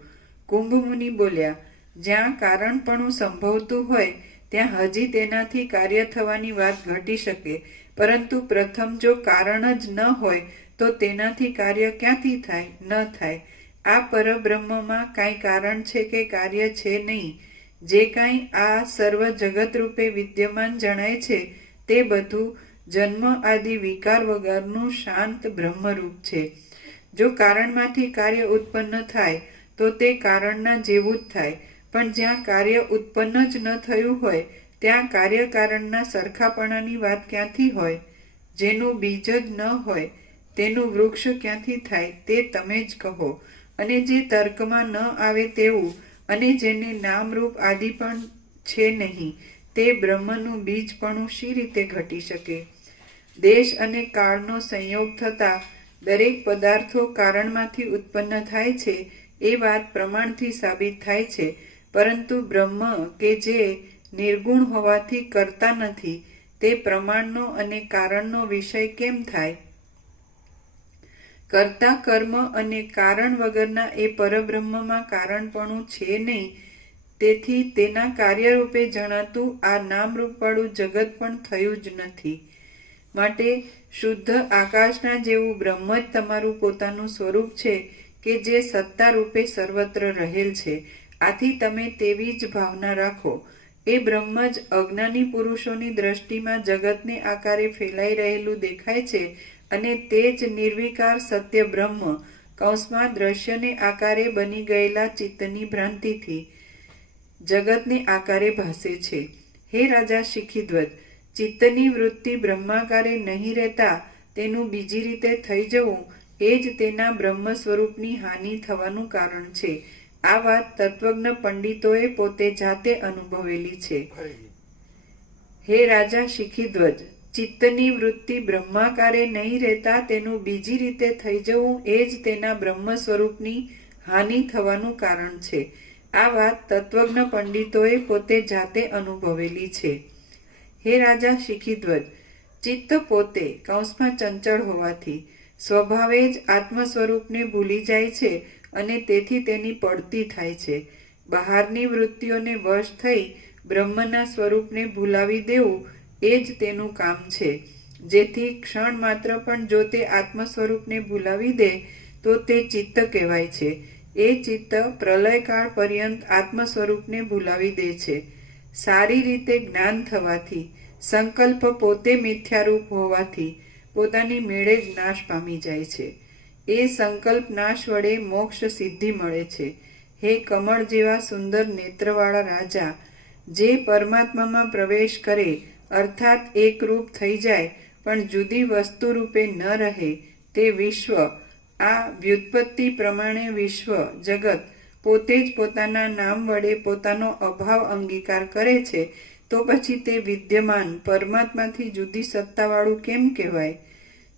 કુંભ મુનિ બોલ્યા, જ્યાં કારણપણું સંભવતું હોય ત્યાં હજી તેનાથી કાર્ય થવાની વાત ઘટી શકે, પરંતુ પ્રથમ જો કારણ જ ન હોય તો તેનાથી કાર્ય ક્યાંથી થાય? ન થાય. આ પરબ્રહ્મમાં કાંઈ કારણ છે કે કાર્ય છે નહીં. જે કાંઈ આ સર્વ જગત રૂપે વિદ્યમાન જણાય છે તે બધું જન્મ આદિ વિકાર વગરનું શાંત બ્રહ્મરૂપ છે. જો કારણમાંથી કાર્ય ઉત્પન્ન થાય તો તે કારણના જેવું જ થાય, પણ જ્યાં કાર્ય ઉત્પન્ન જ ન થયું હોય ત્યાં કાર્યકારણના સરખાપણાની વાત ક્યાંથી હોય? જેનું બીજ જ ન હોય તેનું વૃક્ષ ક્યાંથી થાય તે તમે જ કહો. અને જે તર્કમાં ન આવે તેવું અને જેને નામરૂપ આદિ પણ છે નહીં તે બ્રહ્મનું બીજપણું શી રીતે ઘટી શકે? દેશ અને કાળનો સંયોગ થતા દરેક પદાર્થો કારણમાંથી ઉત્પન્ન થાય છે એ વાત પ્રમાણથી સાબિત થાય છે, પરંતુ બ્રહ્મ કે જે નિર્ગુણ હોવાથી કરતા નથી તે પ્રમાણનો અને કારણનો વિષય કેમ થાય? કરતા કર્મ અને કારણ વગરના એ પરબ્રહ્મમાં કારણપણું છે નહીં, તેથી તેના કાર્યરૂપે જણાતું આ નામરૂપવાળું જગત પણ થયું જ નથી. માટે શુદ્ધ આકાશના જેવું બ્રહ્મ જ તમારું પોતાનું સ્વરૂપ છે કે જે સત્તા રૂપે સર્વત્ર રહેલ છે. આથી તમે તેવી જ ભાવના રાખો. એ બ્રહ્મ જ અજ્ઞાની પુરુષોની દ્રષ્ટિમાં જગતને આકારે ફેલાઈ રહેલું દેખાય છે અને તે જ નિર્વિકાર સત્ય બ્રહ્મ કૌંસમાં દ્રશ્યને આકારે બની ગયેલા ચિત્તની ભ્રાંતિથી જગતને આકારે ભાસે છે. હે રાજા શિખીધ્વજ, ચિત્તની વૃત્તિ બ્રહ્માકારે નહીં રહેતા તેનું બીજી રીતે થઈ જવું એ જ તેના બ્રહ્મ સ્વરૂપની હાનિ થવાનું કારણ છે. આ વાત તત્વજ્ઞ પંડિતોએ પોતે જાતે અનુભવેલી છે. હે રાજા શિખીધ્વજ, ચિત્તની વૃત્તિ બ્રહ્માકારે નહીં રહેતા તેનું બીજી રીતે થઈ જવું એ જ તેના બ્રહ્મ સ્વરૂપની હાનિ થવાનું કારણ છે. આ વાત તત્વજ્ઞ પંડિતોએ પોતે જાતે અનુભવેલી છે. હે રાજા શિખીધ્વજ, ચિત્ત પોતે કૌંસમાં ચંચળ હોવાથી સ્વભાવે જ આત્મ સ્વરૂપને ભૂલી જાય છે અને તેથી તેની પડતી થાય છે. બહારની વૃત્તિઓને વશ થઈ બ્રહ્મના સ્વરૂપને ભૂલાવી દેવું એ જ તેનું કામ છે. જેથી ક્ષણ માત્ર પણ જો તે આત્મ સ્વરૂપને ભૂલાવી દે તો તે ચિત્ત કહેવાય છે. એ ચિત્ત પ્રલયકાળ પર્યંત આત્મ સ્વરૂપને ભૂલાવી દે છે. સારી રીતે જ્ઞાન થવાથી સંકલ્પ પોતે મિથ્યારૂપ હોવાથી પોતાની મેળે જ નાશ પામી જાય છે. એ સંકલ્પ નાશ વડે મોક્ષ સિદ્ધિ મળે છે. હે કમળ જેવા સુંદર નેત્રવાળા રાજા, જે પરમાત્મામાં પ્રવેશ કરે અર્થાત એકરૂપ થઈ જાય પણ જુદી વસ્તુ રૂપે ન રહે તે વિશ્વ, આ વ્યુત્પત્તિ પ્રમાણે વિશ્વ જગત પોતે જ પોતાના નામ વડે પોતાનો અભાવ અંગીકાર કરે છે, તો પછી તે વિદ્યમાન પરમાત્માથી જુદી સત્તાવાળું કેમ કહેવાય?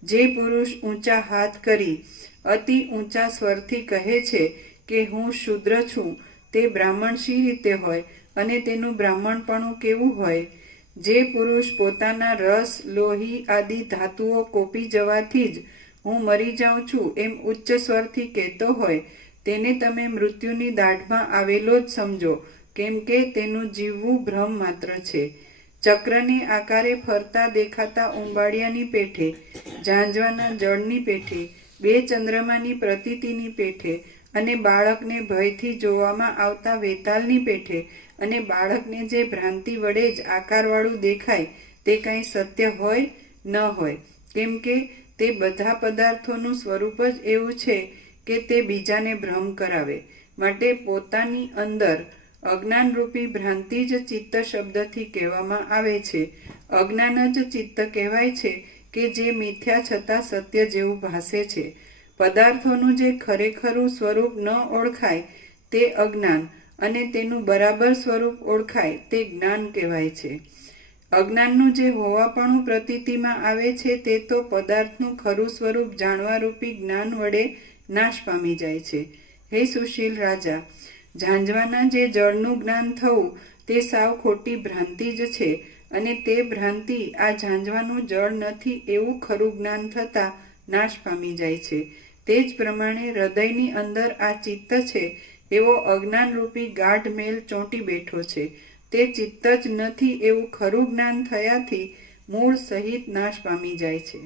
જે પુરુષ ઊંચા હાથ કરી અતિ ઊંચા સ્વરથી કહે છે કે હું શૂદ્ર છું, તે બ્રાહ્મણ શી રીતે હોય અને તેનું બ્રાહ્મણપણું કેવું હોય? જે પુરુષ પોતાના રસ, લોહી આદિ ધાતુઓ કોપી જવાથી જ હું મરી જાઉં છું એમ ઉચ્ચ સ્વરથી કહેતો હોય તેને તમે મૃત્યુની દાઢમાં આવેલો જ સમજો, કેમ કે તેનું જીવવું ભ્રમ માત્ર છે. ચક્રને આકારે ફરતા દેખાતા ઉંબાડિયાની પેઠે, ઝાંઝવાના જળની પેઠે, બે ચંદ્રમાની પ્રતીતિની પેઠે અને બાળકને ભયથી જોવામાં આવતા વેતાલની પેઠે અને બાળકને જે ભ્રાંતિ વડે જ આકારવાળું દેખાય તે કાંઈ સત્ય હોય ન હોય, કેમ કે તે બધા પદાર્થોનું સ્વરૂપ જ એવું છે કે તે બીજાને ભ્રમ કરાવે. માટે પોતાની અંદર અજ્ઞાનરૂપી ભ્રાંતિ જ ચિત્ત શબ્દથી કહેવામાં આવે છે. અજ્ઞાન જ ચિત્ત કહેવાય છે કે જે મિથ્યા છતાં સત્ય જેવું ભાસે છે. પદાર્થોનું જે ખરેખરું સ્વરૂપ ન ઓળખાય તે અજ્ઞાન અને તેનું બરાબર સ્વરૂપ ઓળખાય તે જ્ઞાન કહેવાય છે. અજ્ઞાનનું જે હોવાપણું પ્રતીતિમાં આવે છે તે તો પદાર્થનું ખરું સ્વરૂપ જાણવારૂપી જ્ઞાન વડે નાશ પામી જાય છે. હે સુશીલ રાજા, ઝાંઝવાના જે જળનું જ્ઞાન થવું તે સાવ ખોટી ભ્રાંતિ જ છે અને તે ભ્રાંતિ આ ઝાંઝવાનું જળ નથી એવું ખરું જ્ઞાન થતાં નાશ પામી જાય છે. તે જ પ્રમાણે હૃદયની અંદર આ ચિત્ત છે એવો અજ્ઞાનરૂપી ગાઢ મેલ ચોંટી બેઠો છે. તે ચિત્ત જ નથી એવું ખરું જ્ઞાન થયાથી મૂળ સહિત નાશ પામી જાય છે.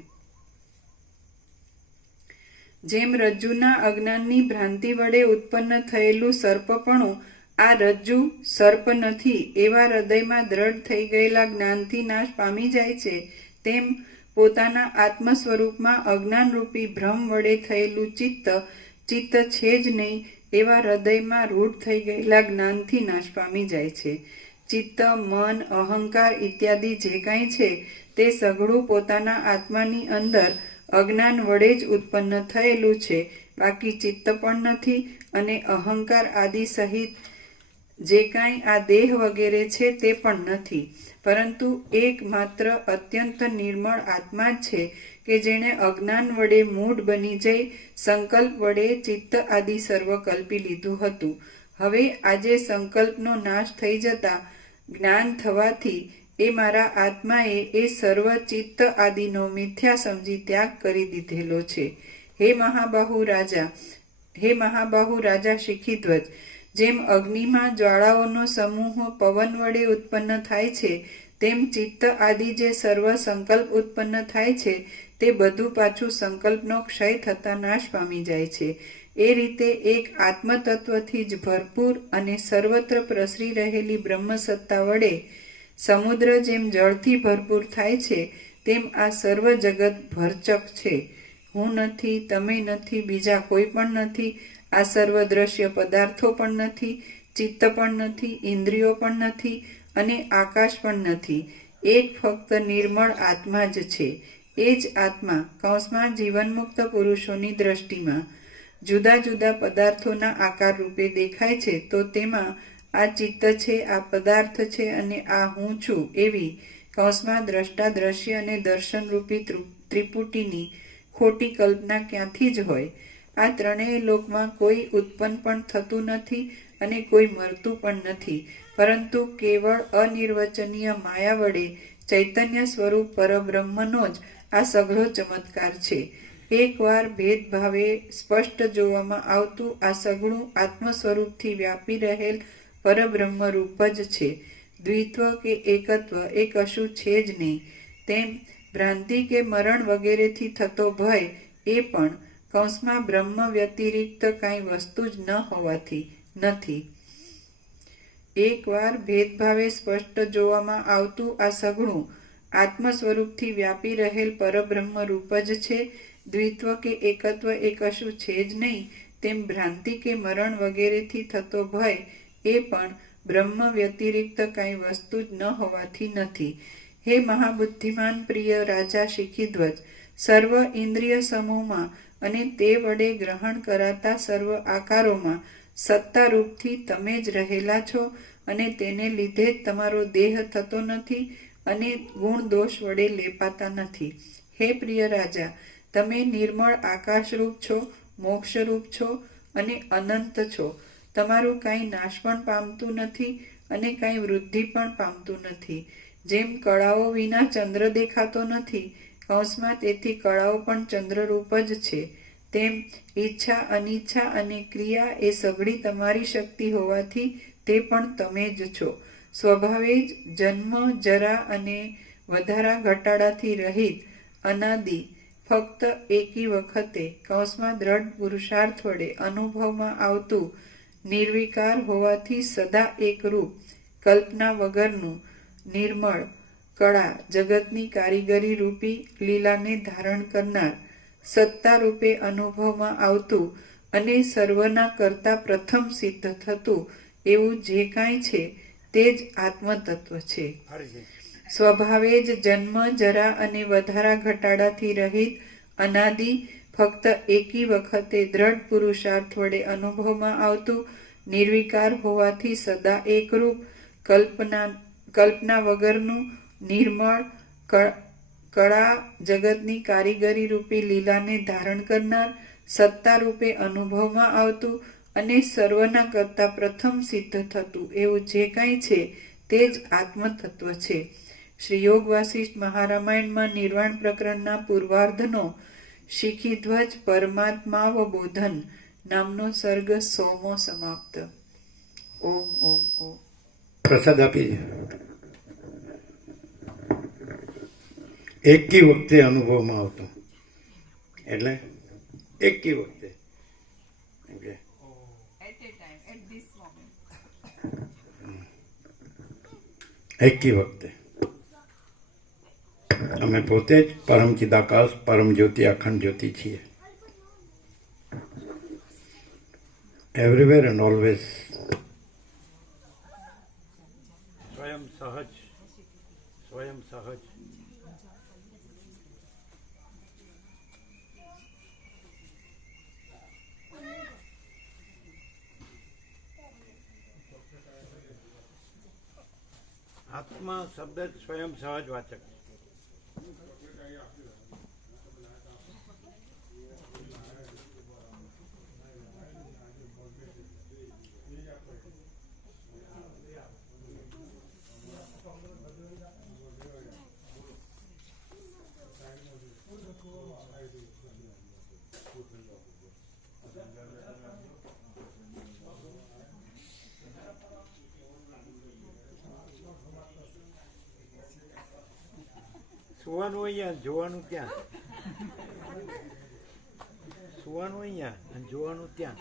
જેમ રજ્જુના અજ્ઞાનની ભ્રાંતિ વડે ઉત્પન્ન થયેલું સર્પપણું આ રજ્જુ સર્પ નથી એવા હૃદયમાં દ્રઢ થઈ ગયેલા જ્ઞાનથી નાશ પામી જાય છે, તેમ પોતાના આત્મ સ્વરૂપમાં અજ્ઞાનરૂપી ભ્રમ વડે થયેલું ચિત્ત છે જ નહીં એવા હૃદયમાં રૂઢ થઈ ગયેલા જ્ઞાનથી નાશ પામી જાય છે. ચિત્ત, મન, અહંકાર ઇત્યાદિ જે કાંઈ છે તે સઘળું પોતાના આત્માની અંદર અજ્ઞાન વડે જ ઉત્પન્ન થયેલું છે. બાકી ચિત્ત પણ નથી અને અહંકાર આદિ સહિત જે કાંઈ આ દેહ વગેરે છે તે પણ નથી, પરંતુ એકમાત્ર અત્યંત નિર્મળ આત્મા જ છે કે જેણે અજ્ઞાન વડે મૂઢ બની જઈ સંકલ્પ વડે ચિત્ત આદિ સર્વ કલ્પી લીધું હતું. હવે આજે સંકલ્પનો નાશ થઈ જતા જ્ઞાન થવાથી એ મારા આત્માએ એ સર્વ ચિત્ત આદિનો મિથ્યા સમજી ત્યાગ કરી દીધેલો છે. હે મહાબાહુ રાજા શિખીધ્વજ, જેમ અગ્નિમાં જ્વાળાઓનો સમૂહ પવન વડે ઉત્પન્ન થાય છે, તેમ ચિત્ત આદિ જે સર્વ સંકલ્પ ઉત્પન્ન થાય છે તે બધું પાછું સંકલ્પનો ક્ષય થતા નાશ પામી જાય છે. એ રીતે એક આત્મતત્વથી જ ભરપૂર અને સર્વત્ર પ્રસરી રહેલી બ્રહ્મસત્તા વડે સમુદ્ર જેમ જળથી ભરપૂર થાય છે, તેમ આ સર્વ જગત ભરચક છે. હું નથી, તમે નથી, બીજા કોઈ પણ નથી, આ સર્વ દ્રશ્ય પદાર્થો પણ નથી, ચિત્ત પણ નથી, ઇન્દ્રિયો પણ નથી અને આકાશ પણ નથી. એક ફક્ત નિર્મળ આત્મા જ છે. એ જ આત્મા કૌંસમાં જીવનમુક્ત પુરુષોની દ્રષ્ટિમાં જુદા જુદા પદાર્થોના આકાર રૂપે દેખાય છે, તો તેમાં આ ચિત્ત છે, આ પદાર્થ છે અને આ હું છું એવી કૌંસમાં દ્રષ્ટા, દ્રશ્ય અને દર્શન રૂપી ત્રિપુટીની ખોટી કલ્પના ક્યાંથી જ હોય? આ ત્રણેય લોકમાં કોઈ ઉત્પન્ન પણ થતું નથી અને કોઈ મરતું પણ નથી, પરંતુ કેવળ અનિર્વચનીય માયા વડે ચૈતન્ય સ્વરૂપ પરબ્રહ્મનો જ આ સઘળો ચમત્કાર છે. એકવાર ભેદભાવે સ્પષ્ટ જોવામાં આવતું આ સઘળું આત્મ સ્વરૂપથી વ્યાપી રહેલ પરબ્રહ્મ રૂપ જ છે. દ્વિત્વ કે એકત્વ એ કશું છે જ નહીં. તેમ ભ્રાંતિ કે મરણ વગેરેથી થતો ભય એ પણ કૌંસમાં બ્રહ્મ વ્યતિરિક્ત કાંઈ વસ્તુ જ ન હોવાથી નથી. એકવાર ભેદભાવે સ્પષ્ટ જોવામાં આવતું આ સઘળું આત્મ સ્વરૂપથી વ્યાપી રહેલ પરબ્રહ્મ રૂપ જ છે. દ્વિત્વ કે એકત્વ એ કશું છે જ નહીં. તેમ ભ્રાંતિ કે મરણ વગેરેથી થતો ભય એ પણ બ્રહ્મ વ્યતિરિક્ત કાંઈ વસ્તુ જ ન હોવાથી નથી. હે મહાબુદ્ધિમાન પ્રિય રાજા શિખીધ્વજ, સર્વ ઇન્દ્રિય સમૂહમાં અને તે વડે ગ્રહણ કરાતા સર્વ આકારોમાં સત્તારૂપથી તમે જ રહેલા છો અને તેને લીધે જ તમારો દેહ થતો નથી અને ગુણ દોષ વડે લેપાતા નથી. હે પ્રિય રાજા, તમે નિર્મળ આકાશરૂપ છો, મોક્ષરૂપ છો અને અનંત છો. તમારું કાંઈ નાશ પણ પામતું નથી અને કાંઈ વૃદ્ધિ પણ પામતું નથી. જેમ કળાઓ વિના ચંદ્ર દેખાતો નથી, કૌંસમાં તેથી કળાઓ પણ ચંદ્રરૂપ જ છે, તેમ ઈચ્છા, અનિચ્છા અને ક્રિયા એ સઘળી તમારી શક્તિ હોવાથી તે પણ તમે જ છો. સ્વભાવે જ જન્મ, જરા અને વધારા ઘટાડાથી રહિત, અનાદિ, ફક્ત એકી વખતે કૌંસમાં દ્રઢ પુરુષાર્થ વડે અનુભવમાં આવતું નિર્વિકાર હોવાથી સદા એકરૂપ, કલ્પના વગરનું, નિર્મળ, કળા જગતની કારીગરી રૂપી લીલાને ધારણ કરનાર, સત્તા રૂપે અનુભવમાં આવતું અને સર્વના કરતા પ્રથમ સિદ્ધ થતું એવું જે કાંઈ છે તે જ આત્મતત્વ છે. સ્વભાવે જ જન્મ, જરા અને વધારા ઘટાડાથી રહિત, અનાદિ, ફક્ત એકી વખતે દ્રઢ પુરુષાર્થ વડે અનુભવમાં આવતું, નિર્વિકાર હોવાથી સદા એકરૂપ, કલ્પના વગરનું, નિર્મળ, કળા જગતની કારીગરી રૂપી લીલાને ધારણ કરનાર, સત્તા રૂપે અનુભવમાં આવતું અને સર્વના કરતા પ્રથમ સિદ્ધ થતું એવું જે કાંઈ છે તે જ આત્મતત્વ છે. શ્રી યોગ વાસિષ્ઠ મહારામાયણમાં નિર્વાણ પ્રકરણના પૂર્વાર્ધનો શિખીધ્વજ પરમાત્માવબોધન નામનો સર્ગ 100મો સમાપ્ત. ઓમ ઓમ ઓમ. પ્રસાદ આપી છે. એકી વખતે અનુભવમાં આવતો એટલે એકી વખતે એકી વખતે અમે પોતે જ પરમ ચિદાકાશ, પરમ જ્યોતિ, અખંડ જ્યોતિ છીએ. Everywhere and always. સ્વયં સહજ, સ્વયં સહજ. આત્મા શબ્દ જ સ્વયં સહજ વાચક છે. સુવાનું અહીંયા જોવાનું ત્યાં, સુવાનું અહીંયા અને જોવાનું ત્યાં.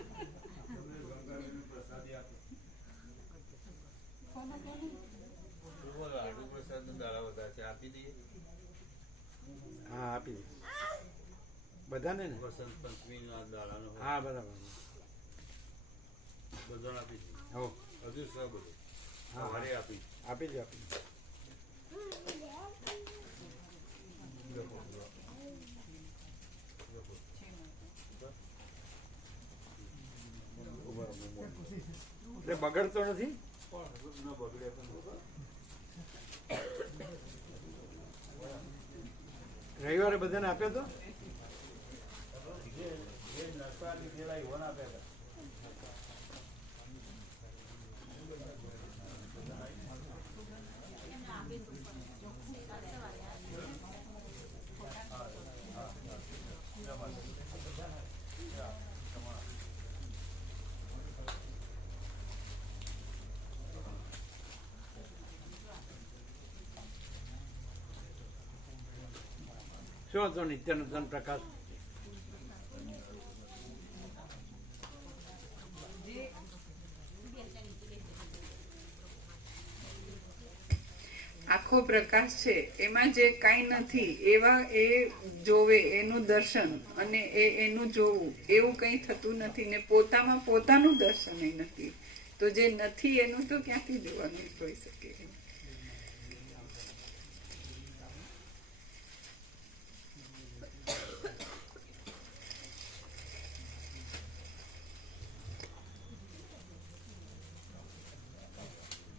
હા આપી દે બધાને ને. હા બરાબર. હો હા આપી દો આપી દો. એટલે બગડતો નથી. રવિવારે બધાને આપ્યો તો. શું હતો નિત્યનૂતન પ્રકાશ? આખો પ્રકાશ છે એમાં જે કાંઈ નથી એવા એ જોવે એનું દર્શન અને એનું જોવું એવું કંઈ થતું નથી ને પોતામાં પોતાનું દર્શન એ નથી, તો જે નથી એનું તો ક્યાંથી જોવાનું હોઈ શકે.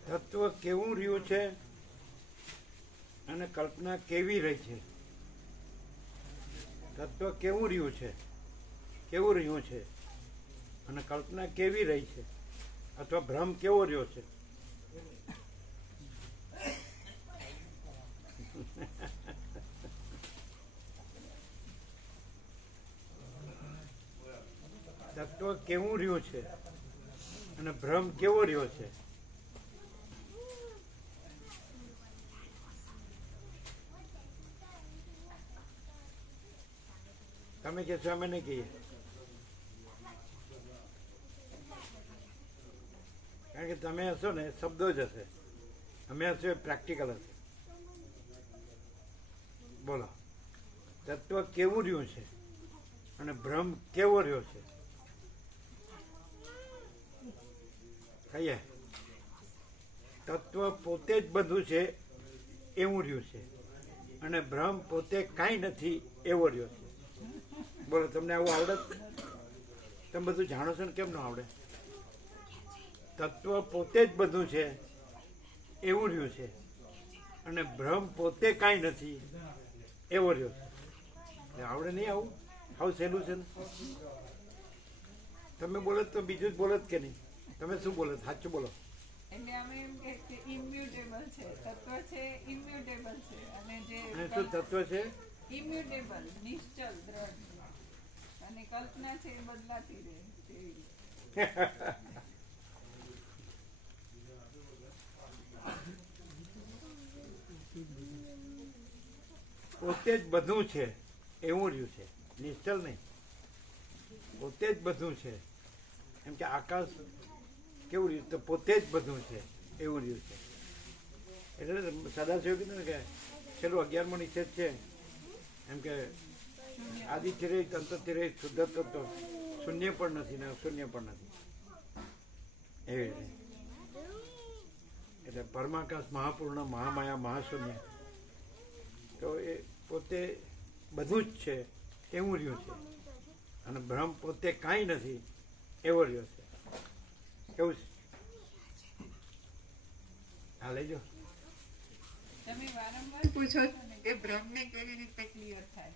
તત્વ કેવું રહ્યું છે અને કલ્પના કેવી રહી છે? તત્વ કેવું રહ્યું છે, કેવું રહ્યું છે અને કલ્પના કેવી રહી છે, અથવા ભ્રમ કેવો રહ્યો છે? તત્વ કેવું રહ્યું છે અને ભ્રમ કેવો રહ્યો છે? તમે કહેશો અમે નહીં કહીએ, કારણ કે તમે હશો ને શબ્દો જ હશે, અમે હશો એ પ્રેક્ટિકલ હશે. બોલો, તત્વ કેવું રહ્યું છે અને ભ્રમ કેવો રહ્યો છે? કહીએ તત્વ પોતે જ બધું છે એવું રહ્યું છે અને ભ્રમ પોતે કાંઈ નથી એવો રહ્યો છે. બોલો, તમને આવું આવડે? તમે બધું જાણો છો ને, કેમ ન આવડે? તત્વ પોતે જ બધું છે એવું રહ્યું છે અને ભ્રમ પોતે કાંઈ નથી એવો રહ્યો છે. આવડે નહીં આવું? આવું સહેલું છે ને? તમે બોલો તો બીજું જ બોલો જ કે નહીં? તમે શું બોલો? સાચું બોલો. એટલે અમે એમ કે ઇમ્યુટેબલ છે, તત્વ છે ઇમ્યુટેબલ છે, અને જે શું તત્વ છે? ઇમ્યુટેબલ, નિશ્ચલ, દ્રઢ, અને કલ્પના છે એ બદલાતી રહે તેવી રીતે. પોતે જ બધું છે એવું રહ્યું છે, નિશ્ચલ નહીં. પોતે જ બધું છે, એમ કે આકાશ કેવું રહ્યું? તો પોતે જ બધું છે એવું રહ્યું છે. એટલે સદાશિવ કીધું ને કે છેલ્લું 11મો નિષેધ છે એમ કે આદિત્ય અંતરથી શુદ્ધ તત્વ શૂન્ય પણ નથી ને અશૂન્ય પણ નથી, એવી રીતે. એટલે પરમાકાશ, મહાપૂર્ણ, મહામાયા, મહાશૂન્ય, તો એ પોતે બધું જ છે એવું રહ્યું છે અને બ્રહ્મ પોતે કાંઈ નથી એવો રહ્યો છે. કેવું છે? હા, લેજો. તમે વારંવાર પૂછો છો ને કે બ્રહ્મને કેવી રીતે ક્લિયર થાય,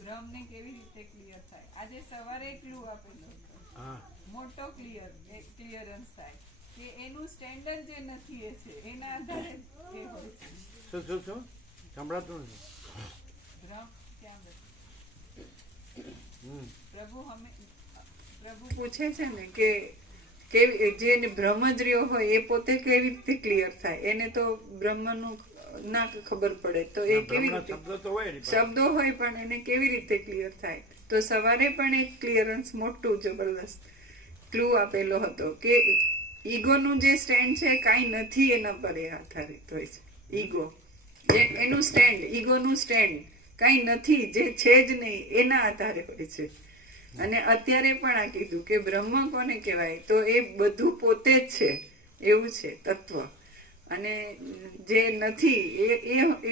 બ્રહ્મને કેવી રીતે ક્લિયર થાય. આજે સવારે એક ક્લુ આપેલો હતો, હા, મોટો ક્લિયરન્સ થાય કે એનું સ્ટેન્ડર્ડ જે નથી એ છે, એના આધારે એ હોય છે. શું સંભળાતું નથી. બ્રહ્મ ક્યાં પ્રભુ પૂછે છે ને કે કેવી જે બ્રહ્મ જ રહ્યો હોય એ પોતે કેવી રીતે ક્લિયર થાય. એને તો બ્રહ્મનું ના ખબર પડે તો એ કેવી બ્રહ્મના રીતે શબ્દો તો હોય એની પાસે. શબ્દો હોય પણ એને કેવી રીતે ક્લિયર થાય? તો સવારે પણ એક ક્લિયરન્સ મોટું જબરદસ્ત ક્લુ આપેલો હતો કે ઈગોનું જે સ્ટેન્ડ છે કાંઈ નથી એના પર એ આધારિત હોય છે. ઈગો એનું સ્ટેન્ડ, ઈગોનું સ્ટેન્ડ કાંઈ નથી, જે છે જ નહીં એના આધારે હોય છે. અને અત્યારે પણ આ કીધું કે બ્રહ્મ કોને કહેવાય? તો એ બધું પોતે જ છે એવું છે તત્વ. અને જે નથી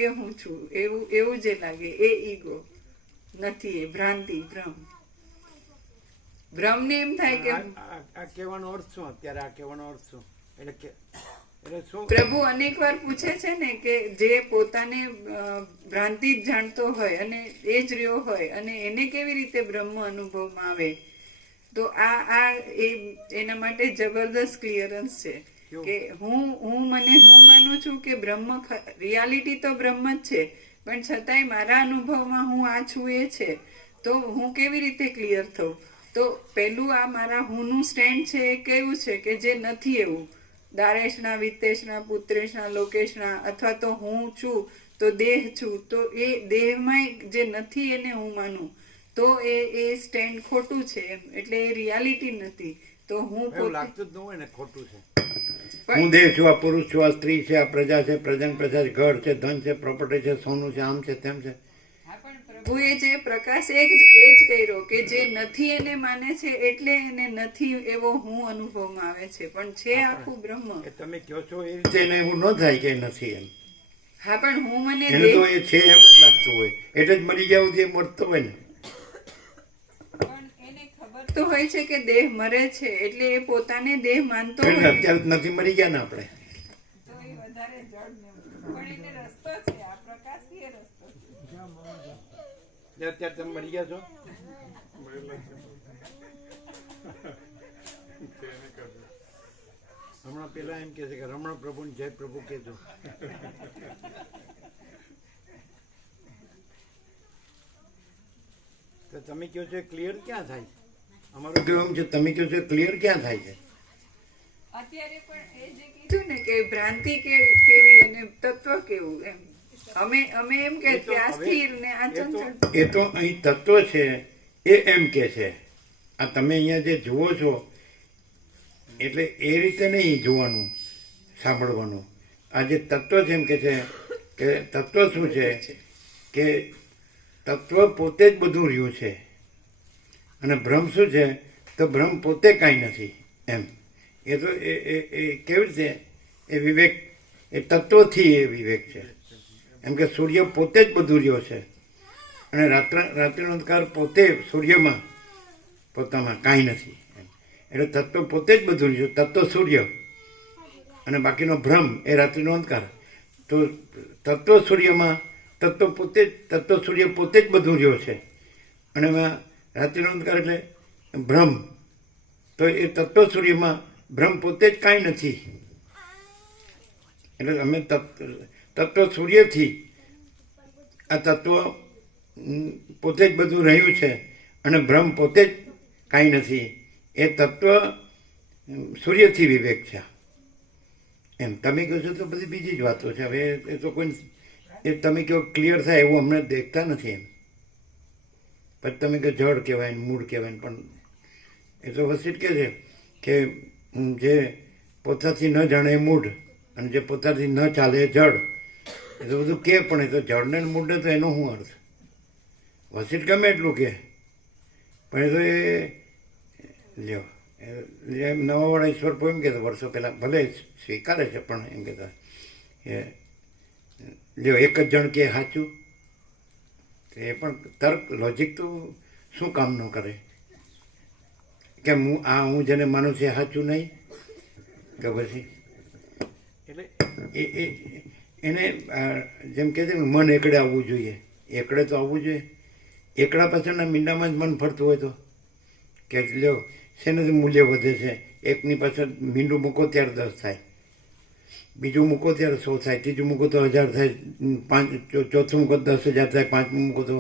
એ હું છું એવું જે લાગે એ ઈગો નથી, એ ભ્રાંતિ, ભ્રમને એમ થાય કે આ કહેવાનો અર્થ શું? અત્યારે આ કહેવાનો અર્થ શું? એટલે શું? પ્રભુ અનેક વાર પૂછે છે ને કે જે પોતાને ભ્રાંતિ જ જાણતો હોય અને એ જ રહ્યો હોય અને એને કેવી રીતે બ્રહ્મ અનુભવમાં આવે? તો આ એના માટે જબરદસ્ત ક્લિયરન્સ છે કે હું માનું છું કે બ્રહ્મ રિયાલિટી તો બ્રહ્મ જ છે, પણ છતાંય મારા અનુભવમાં હું આ છું એ છે. તો હું કેવી રીતે ક્લિયર થઉં? તો પહેલું આ મારા હુંનું સ્ટેન્ડ છે એ કેવું છે કે જે નથી એવું, દારેશના, વિતેશના, પુત્રેશના, લોકેશના, અથવા તો હું છું તો દેહ છું, તો એ દેહમાં જે નથી એને હું માનું તો એ સ્ટેન્ડ ખોટું છે એમ. એટલે એ રિયાલિટી નથી. તો હું એવું લાગતું જ ન હોય ને ખોટું છે. હું દેહ છું, આ પુરુષ છું, આ સ્ત્રી છે, આ પ્રજા છે, પ્રજાની પ્રજા છે, ઘર છે, ધન છે, પ્રોપર્ટી છે, સોનું છે, આમ છે, તેમ છે. પ્રભુએ જે પ્રકાશ એ જ કર્યો કે જે નથી એને માને છે એટલે એને નથી એવો હું અનુભવમાં આવે છે, પણ છે આખું બ્રહ્મ. એ તમે કહો છો એ તે એને એવું ન થાય કે નથી એમ. હા, પણ હું મને એને તો એ છે એમ જ લાગતું હોય, એટલે જ મરી જાવ તે મળતો હોય ને. તો હોય છે કે દેહ મરે છે એટલે એ પોતાને દેહ માનતો એટલે હોય. અત્યારે નથી મરી ગયા ને આપણે. તો એ વધારે જડ ને પણ એને રસ્તો છે, આ પ્રકાશ એ રસ્તો છે. અત્યારે તમે મરી ગયા છો? હમણાં પેલા એમ કે છે કે રમણ પ્રભુ જય પ્રભુ કેજો. તો તમે કહો છો ક્લિયર ક્યાં થાય? અમારું કેવું એમ છે, તમે કહો છો ક્લિયર ક્યાં થાય છે? અત્યારે પણ એ જે કીધું ને કે ભ્રાંતિ કેવી અને તત્વ કેવું એમ. અમે એમ કે આ સ્થિર ને આ ચંચળ. એ તો અહીં તત્વ છે એ એમ કે છે. આ તમે અહીંયા જે જુઓ છો એટલે એ રીતે નહીં જોવાનું, સાંભળવાનું. આ જે તત્વ છે એમ કે છે કે તત્વ શું છે કે તત્વ પોતે જ બધું રહ્યું છે, અને બ્રહ્મ શું છે તો બ્રહ્મ પોતે કાંઈ નથી એમ. એ તો એ કેવી રીતે એ વિવેક, એ તત્વથી એ વિવેક છે. એમ કે સૂર્ય પોતે જ બધું રહ્યો છે, અને રાત્રિનો અંધકાર પોતે સૂર્યમાં પોતામાં કાંઈ નથી એમ. એટલે તત્વ પોતે જ બધું રહ્યું, તત્વ સૂર્ય અને બાકીનો ભ્રમ એ રાત્રિનો અંધકાર. તો તત્વ સૂર્યમાં તત્વ સૂર્ય પોતે જ બધું રહ્યો છે, અને એમાં રાત્રિનો અંધકાર એટલે ભ્રમ. તો એ તત્વ સૂર્યમાં ભ્રમ પોતે જ કાંઈ નથી. એટલે અમે તત્વ સૂર્યથી આ તત્વ પોતે જ બધું રહ્યું છે, અને ભ્રમ પોતે જ કાંઈ નથી. એ તત્વ સૂર્યથી વિવેક છે એમ. તમે કહો છો તો બધી બીજી જ વાતો છે. હવે એ તો કોઈ એ તમે કહો ક્લિયર થાય એવું અમને દેખતા નથી એમ. પછી તમે કહો જળ કહેવાય ને મૂળ કહેવાય ને, પણ એ તો વસીટ કહે છે કે જે પોતાથી ન જાણે એ મૂળ, અને જે પોતાથી ન ચાલે એ જળ. એ તો બધું કે, પણ એ તો જળને મૂળને તો એનો શું અર્થ? વસીટ ગમે એટલું કે, પણ એ તો એ લ્યો એમ નવાવાળા ઈશ્વર એમ કહેતો વર્ષો પહેલાં, ભલે સ્વીકારે છે પણ એમ કહેતા કે લ્યો એક જ જણ કે સાચું, એ પણ તર્ક લોજિક તો શું કામ ન કરે કે હું જેને માનું છું એ સાચું નહીં કે પછી એટલે એને જેમ કહે છે મન એકડે આવવું જોઈએ. એકડે તો આવવું જોઈએ. એકડા પાછળના મીંડામાં જ મન ફરતું હોય તો કે લ્યો શેનાથી મૂલ્ય વધે છે? એકની પાછળ મીંડું મૂકો ત્યારે 10 થાય, બીજું મૂકો ત્યારે 100 થાય, ત્રીજું મૂકો તો 1000 થાય, ચોથું મૂકો તો 10,000 થાય, પાંચમું મૂકો તો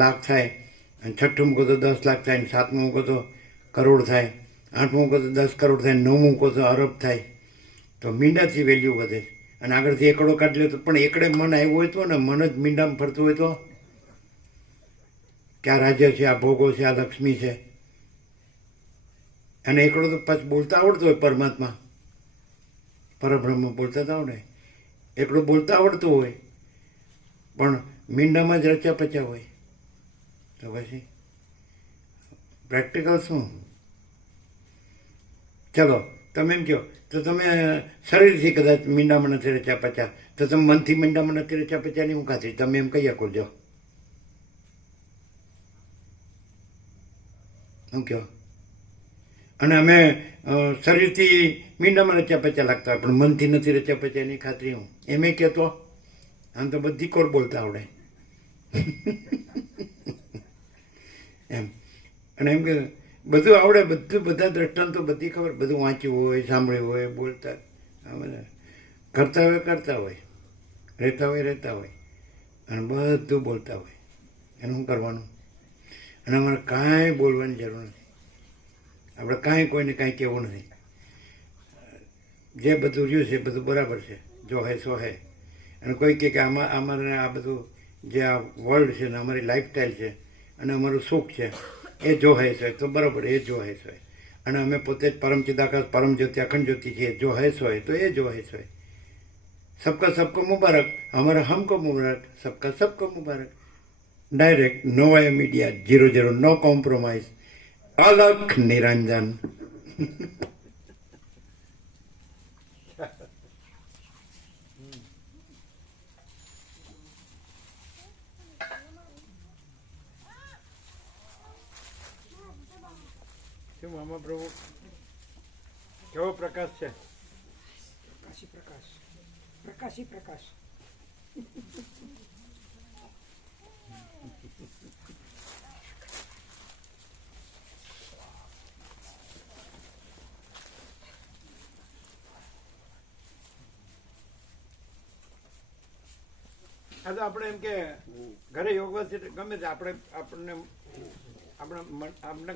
લાખ થાય, અને છઠ્ઠું મૂકો તો 10 લાખ થાય, સાતમું મૂકો તો કરોડ થાય, આઠમું મૂકો તો 10 કરોડ થાય, નવમું મૂકો તો અરબ થાય. તો મીંડાથી વેલ્યુ વધે. અને આગળથી એકડો કાઢી લે તો પણ એકડે મન આવ્યું હોય તો ને મન જ મીંડામાં ફરતું હોય તો કે આ રાજ્ય છે, આ ભોગો છે, આ લક્ષ્મી છે, અને એકડો તો પાછું બોલતા આવડતો હોય પરમાત્મા પરબ્રહ્મ બોલતા તો આવડે, એકડો બોલતા આવડતું હોય પણ મીંડામાં જ રચ્યા પચ્યા હોય તો પછી પ્રેક્ટિકલ શું? ચલો તમે એમ કહો તો તમે શરીરથી કદાચ મીંડામાં નથી રચ્યા પચ્યા તો તમે મનથી મીંડામાં નથી રચ્યા પચ્યાની હું ખાતરી તમે એમ કહી શકો જો શું કહો? અને અમે શરીરથી મીંડામાં રચ્યા પચ્યા લાગતા હોય પણ મનથી નથી રચ્યા પચ્યા એની ખાતરી હું એમ કહેતો આમ તો બધી કોર બોલતા આવડે એમ અને એમ કે બધું આવડે, બધું બધા દ્રષ્ટાંતો બધી ખબર, બધું વાંચ્યું હોય, સાંભળ્યું હોય, બોલતા કરતા હોય, રહેતા હોય અને બધું બોલતા હોય. એનું શું કરવાનું? અને અમારે કાંઈ બોલવાની જરૂર નથી, આપણે કાંઈ કોઈને કાંઈ કહેવું નથી. જે બધું રહ્યું છે એ બધું બરાબર છે, જો હે સો હે. અને કોઈ કહે કે અમારે આ બધું જે આ વર્લ્ડ છે ને અમારી લાઈફસ્ટાઈલ છે અને અમારું સુખ છે એ જો હે સો તો બરાબર, એ જો હે સો. અને અમે પોતે જ પરમ ચિદાકાશ પરમ જ્યોતિ અખંડ જ્યોતિ છીએ, જો હે સો તો એ જો હે સો. सबका सबको मुबारक, हमारा हमको मुबारक, सबका सबको मुबारक. Direct Novaya media 00 no compromise, अलख निरंजन. શું મામા પ્રભુ કેવો પ્રકાશ છે? પ્રકાશી પ્રકાશ. આ તો આપણે એમ કે ઘરે યોગ ગમે તે આપણને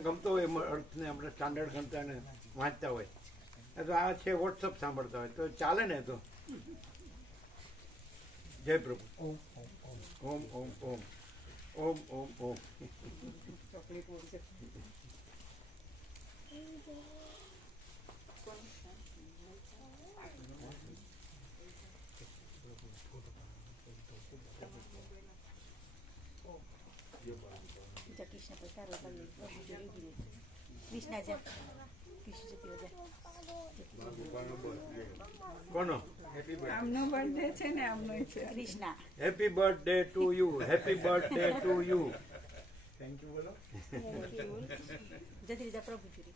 ગમતો હોય અર્થને આપણે સ્ટાન્ડર્ડ ગમતા ને વાંચતા હોય તો આ છે વોટ્સઅપ સાંભળતા હોય તો ચાલે ને? તો જય પ્રભુ. ઓમ ઓમ ઓમ ઓમ ઓમ ઓમ. કોનો? આમનો બર્થડે છે ને આમનો છે. Krishna. Happy birthday to you, happy birthday to you. Thank you બોલો. જતી જા પ્રભુ જોડી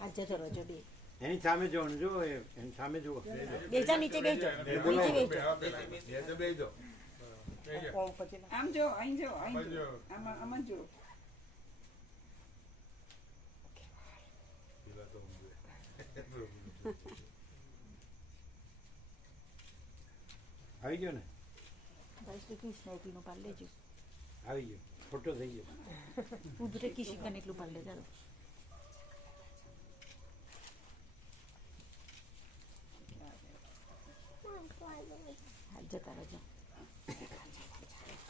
આ જતો રજો બે એની સામે જોવાનું, જો એની સામે જુઓ. બેજા નીચે બેજો, નીચે બેજો. આમ જો, અહીં જો, આમાં જો. આવી ગયો ને? ભાઈ શ્રી કૃષ્ણ એટલું પાડ લેજો. આવી ગયો, ફોટો થઈ ગયો. ઉધરે કિશિકા એટલું પાડ લે ચાલો. જતા રહેજો.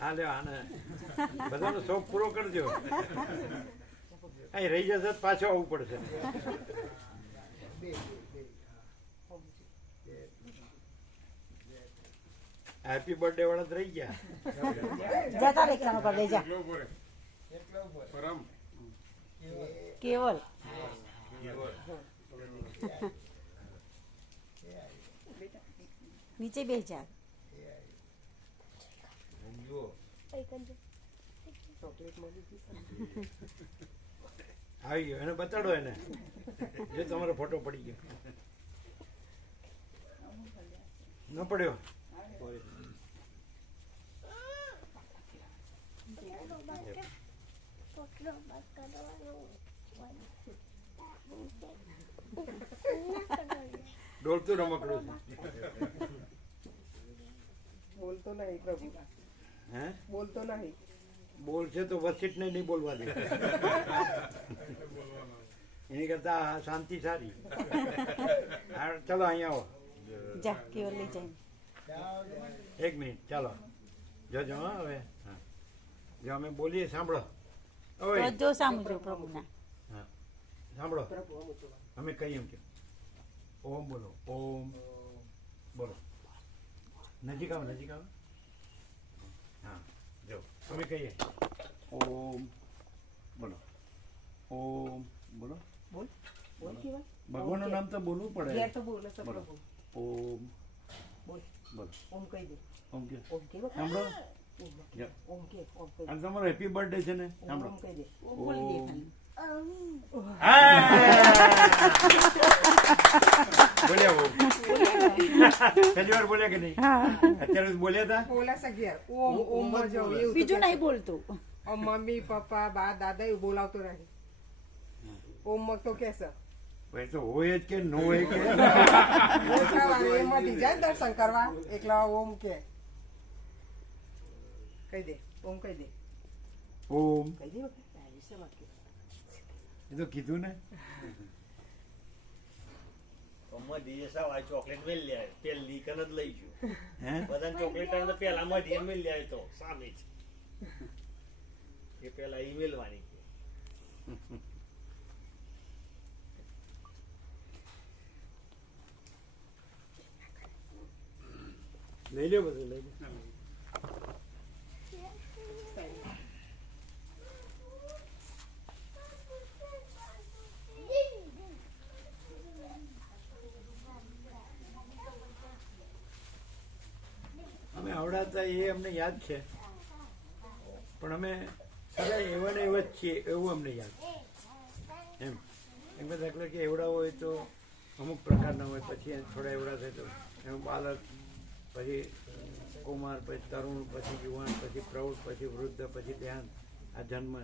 હા લે આને બધાનો શોખ પૂરો કરજો. અહીં રહી જશે પાછો આવવું પડશે. હેપી બર્થડે વાળા તો રહી ગયા. જતા રેખાનો પાડ લેજા. કેવલ નીચે બેજા. આવી ગયો, એને બતાડો એને જે તમારો ફોટો પડી ગયો. ન પડ્યો? ડોલતું રમકડું છે. બોલતો નહીં પ્રભુ, હે? બોલતો નહીં. બોલશે તો વસીટને નહીં બોલવા દે. એની કરતા શાંતિ સારી. હા, ચલો અહીંયા આવો. જા કેવલ લઈ જાય. 1 મિનિટ ચાલો જોજો. હા હવે હા જો અમે બોલીએ સાંભળો. ઓય તો જો સામું જો પ્રભુના. હા સાંભળો. અમે કહીએ એમ કે ઓમ બોલો. ઓમ બોલો. નજીક આવો, નજીક આવો. હા જો અમે કહીએ ઓમ બોલો. ઓમ બોલો. બોલ બોલ કેવલ. ભગવાનનું નામ તો બોલવું પડે. ઘેર તો બોલે છે બોલો. પ્રભુ. ઓમ બોલ બોલો. ઓમ કહી દે. ઓમ કે ઓમ કેવલ. સાંભળો. ઓમ કે ઓમ કહી દે. અને તમારો હેપી બર્થડે છે ને, સાંભળો. ઓમ કહી દે. ઓમ બોલી દે ખાલી. બોલ્યા બહુ. પહેલી વાર બોલ્યા કે નહીં? અત્યારે બોલ્યા હતા. બોલા સગિયાર ઓમ ઓમ માં જાઓ એવું બીજું નહીં બોલતું. મમ્મી પપ્પા બા દાદા એવું બોલાવતો રહે ઓમ માં તો કેસે ભાઈ તો હોય જ કે ન હોય કે. એમાંથી જાય દર્શન કરવા એકલા ઓમ કે કહી દે ઓમ કહી દે ઓમ કહી દે વખત એ તો કીધું ને. ચોકલેટ મેળ લે પેલી કન જ લઈ ગયો. હે બધા ચોકલેટ પેલા માંથી મેળ લે તો સામે જ એ પેલા ઈ મેળવાની. લઈ લ્યો બધું લઈ લો. અમે આવડાતા એ અમને યાદ છે, પણ અમે સદાય એવા ને એવા જ છીએ એવું અમને યાદ એમ. એમ દાખલા કે એવડા હોય તો અમુક પ્રકારના હોય, પછી થોડા એવડા થાય તો એમ બાળક, પછી કુમાર, પછી તરુણ, પછી યુવાન, પછી પ્રૌઢ, પછી વૃદ્ધ, પછી ધ્યાન, આ જન્મ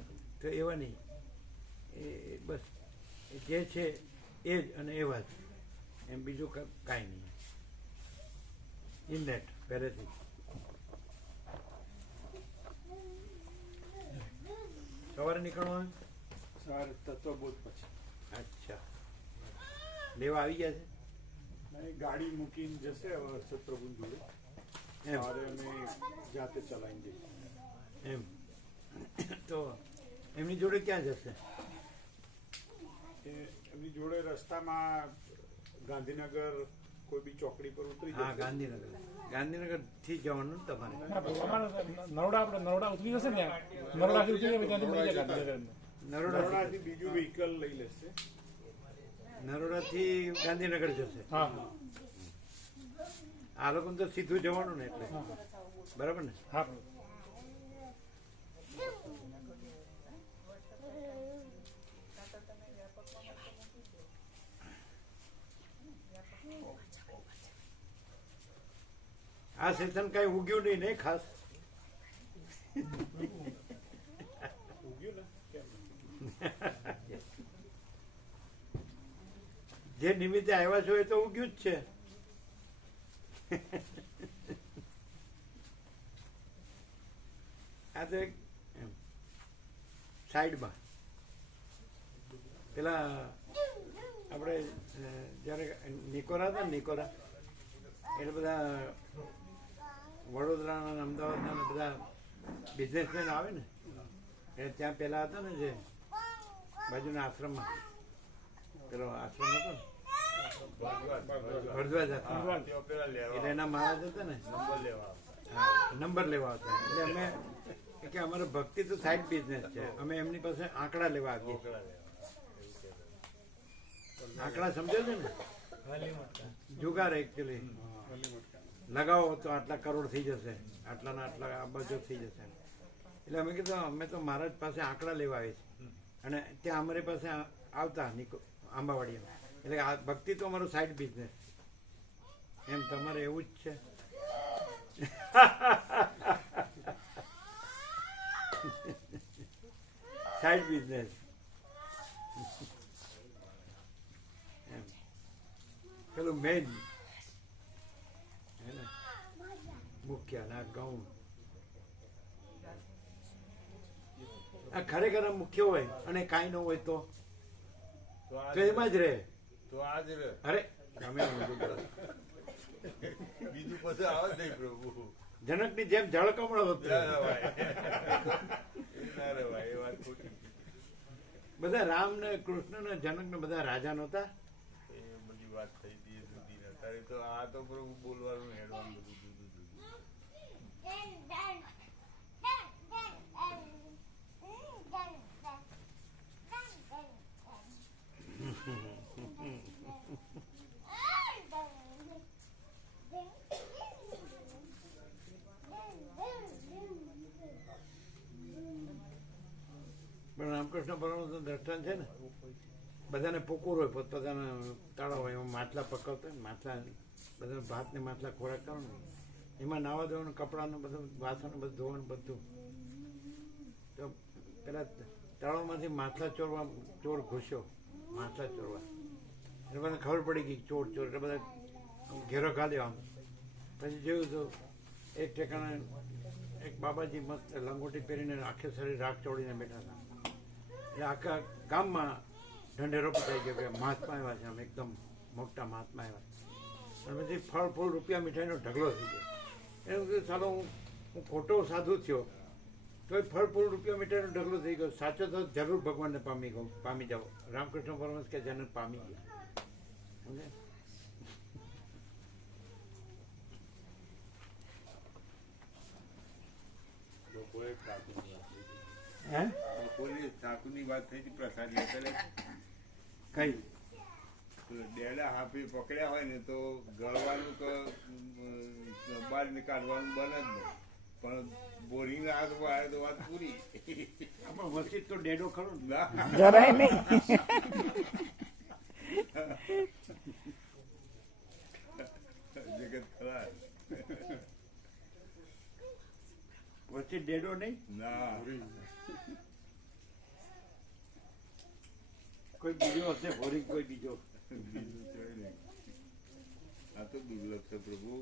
તો એવા નહીં. એ બસ જે છે એ જ અને એવા જ, એમ બીજું કાંઈ નહીં. ઇનનેટ પહેલેથી. સવારે નીકળવાનું? સવારે તત્વબોધ પછી. અચ્છા, લેવા આવી ગયા છે? નહીં, ગાડી મૂકીને જશે હવે સત્પ્રભુ જોડે. એમ સવારે અમે જાતે ચલાવીને જઈશું. એમ તો એમની જોડે ક્યાં જશે? એમની જોડે રસ્તામાં ગાંધીનગર કોઈ બી ચોકડી પર ઉતરી હા, જશે. ગાંધીનગર થી જવાનું ને તમારે? નરોડા ઉતરી જશે ને, નરોડાથી ઉતરી જાય ત્યાંથી મળી જાય ગાંધીનગર. નરોડાથી બીજું વ્હીકલ લઈ લેશે. નરોડાથી ગાંધીનગર જશે. હા આ લોકો તો સીધું જવાનું ને, એટલે બરાબર ને? હા આ સેશન કઈ ઉગ્યું નહીં ને ખાસ? ઉગ્યું ને કેમ? જે નિમિત્તે આવ્યા છો એ તો ઉગ્યું જ છે. આ તો એક સાઈડમાં પેલા આપણે જ્યારે નિકોરા હતા ને, નિકોરા એટલે બધા વડોદરાના, અમદાવાદના બધા બિઝનેસમેન આવે ને, એટલે ત્યાં પેલા હતા ને જે બાજુના આશ્રમમાં, પેલો આશ્રમ હતો ને ભરદ્વાજ આશ્રમ, એટલે એના મહારાજ હતા ને, નંબર લેવા હતા. એટલે અમે કે અમારે ભક્તિ તો સાઈડ બિઝનેસ છે, અમે એમની પાસે આંકડા લેવા આવીએ. આંકડા સમજો છો ને? જુગાર એકચ્યુઅલી લગાવો તો આટલા કરોડ થઈ જશે, આટલાના આટલા અબજો થઈ જશે. એટલે અમે કીધું અમે તો મહારાજ પાસે આંકડા લેવા આવીએ છીએ, અને ત્યાં અમારી પાસે આવતા આંબાવાડીમાં. એટલે આ ભક્તિ તો અમારો સાઈડ બિઝનેસ. એમ તમારે એવું જ છે? સાઈડ બિઝનેસ એમ. પેલું મેન મુખ્ય ના ગૌણ આ ખરેખર આ મુખ્ય હોય અને કાંઈ ન હોય તો તો એમાં જ રહે. તો આજ રે અરે તમે ઊંધું કરો. બીજું પછી આવે જ નહીં પ્રભુ. જનકની જેમ જળ કમળો હતો. ના રેવાય. ના રેવાય, એ વાત ખોટી. બધા રામ ને કૃષ્ણ ને જનક ને બધા રાજા નહોતા. એ બધી વાત થઈ હતી એ જુદી ને અત્યારે તો આ તો પ્રભુ બોલવાનું હેડવાનું બધું જુદું જુદું. પણ રામકૃષ્ણ પરમહંસનું દ્રષ્ટાંત છે ને, બધાને પુકુર હોય, પોતપોતાના તળાવ હોય, એમાં માટલા પકવતા હોય, માટલા બધા ભાત ને માટલા ખોરાક કરો ને, એમાં નાવા ધોવાનું, કપડાનું બધું, વાસણ બધું ધોવાનું બધું. તો પેલા તળાવમાંથી માટલા ચોર ઘૂસ્યો, માટલા ચોરવા. એટલે મને ખબર પડી ગઈ ચોર એટલે બધા ઘેરો ખાલ્યો આમ. પછી જોયું તો એક ઠેકાણે એક બાબાજી મસ્ત લંગોટી પહેરીને આખે શરીર રાખ ચોડીને બેઠા હતા. એટલે આખા ગામમાં ઢંઢેરો પતાઈ ગયો કે મહાત્મા આવ્યા છે, આમ એકદમ મોટા મહાત્મા આવ્યા. અને પછી ફળ ફૂલ રૂપિયા મીઠાઈનો ઢગલો થઈ ગયો. એનું કીધું ચાલો હું ખોટો સાધુ થયો તો ફળ ફૂલ રૂપિયા મીઠાઈનો ઢગલો થઈ ગયો. સાચો તો જરૂર ભગવાનને પામી જાઓ. રામકૃષ્ણ પરમહંસ કે જનક પામી ગયા. સમજે? બપોરે ઠાકુરની વાત થઈ હતી. હે બપોરે ઠાકુરની વાત થઈ હતી પ્રસાદ લેતા કઈ ડેડા હાફી પકડ્યા હોય ને તો ગળવાનું કે બહાર કાઢવાનું બને જ નહીં, પણ બોરિંગ હાથ વાળે તો વાત પૂરી. આમાં વચ્ચે તો ડેડો ખરો ને. ના. જરાય નહીં. જગત ખરા. વચ્ચે ડેડો નહીં. ના. કોઈ બીજો હશે હોરી, કોઈ બીજો. બીજું કઈ નહીં. આ તો દુર્લભ છે પ્રભુ.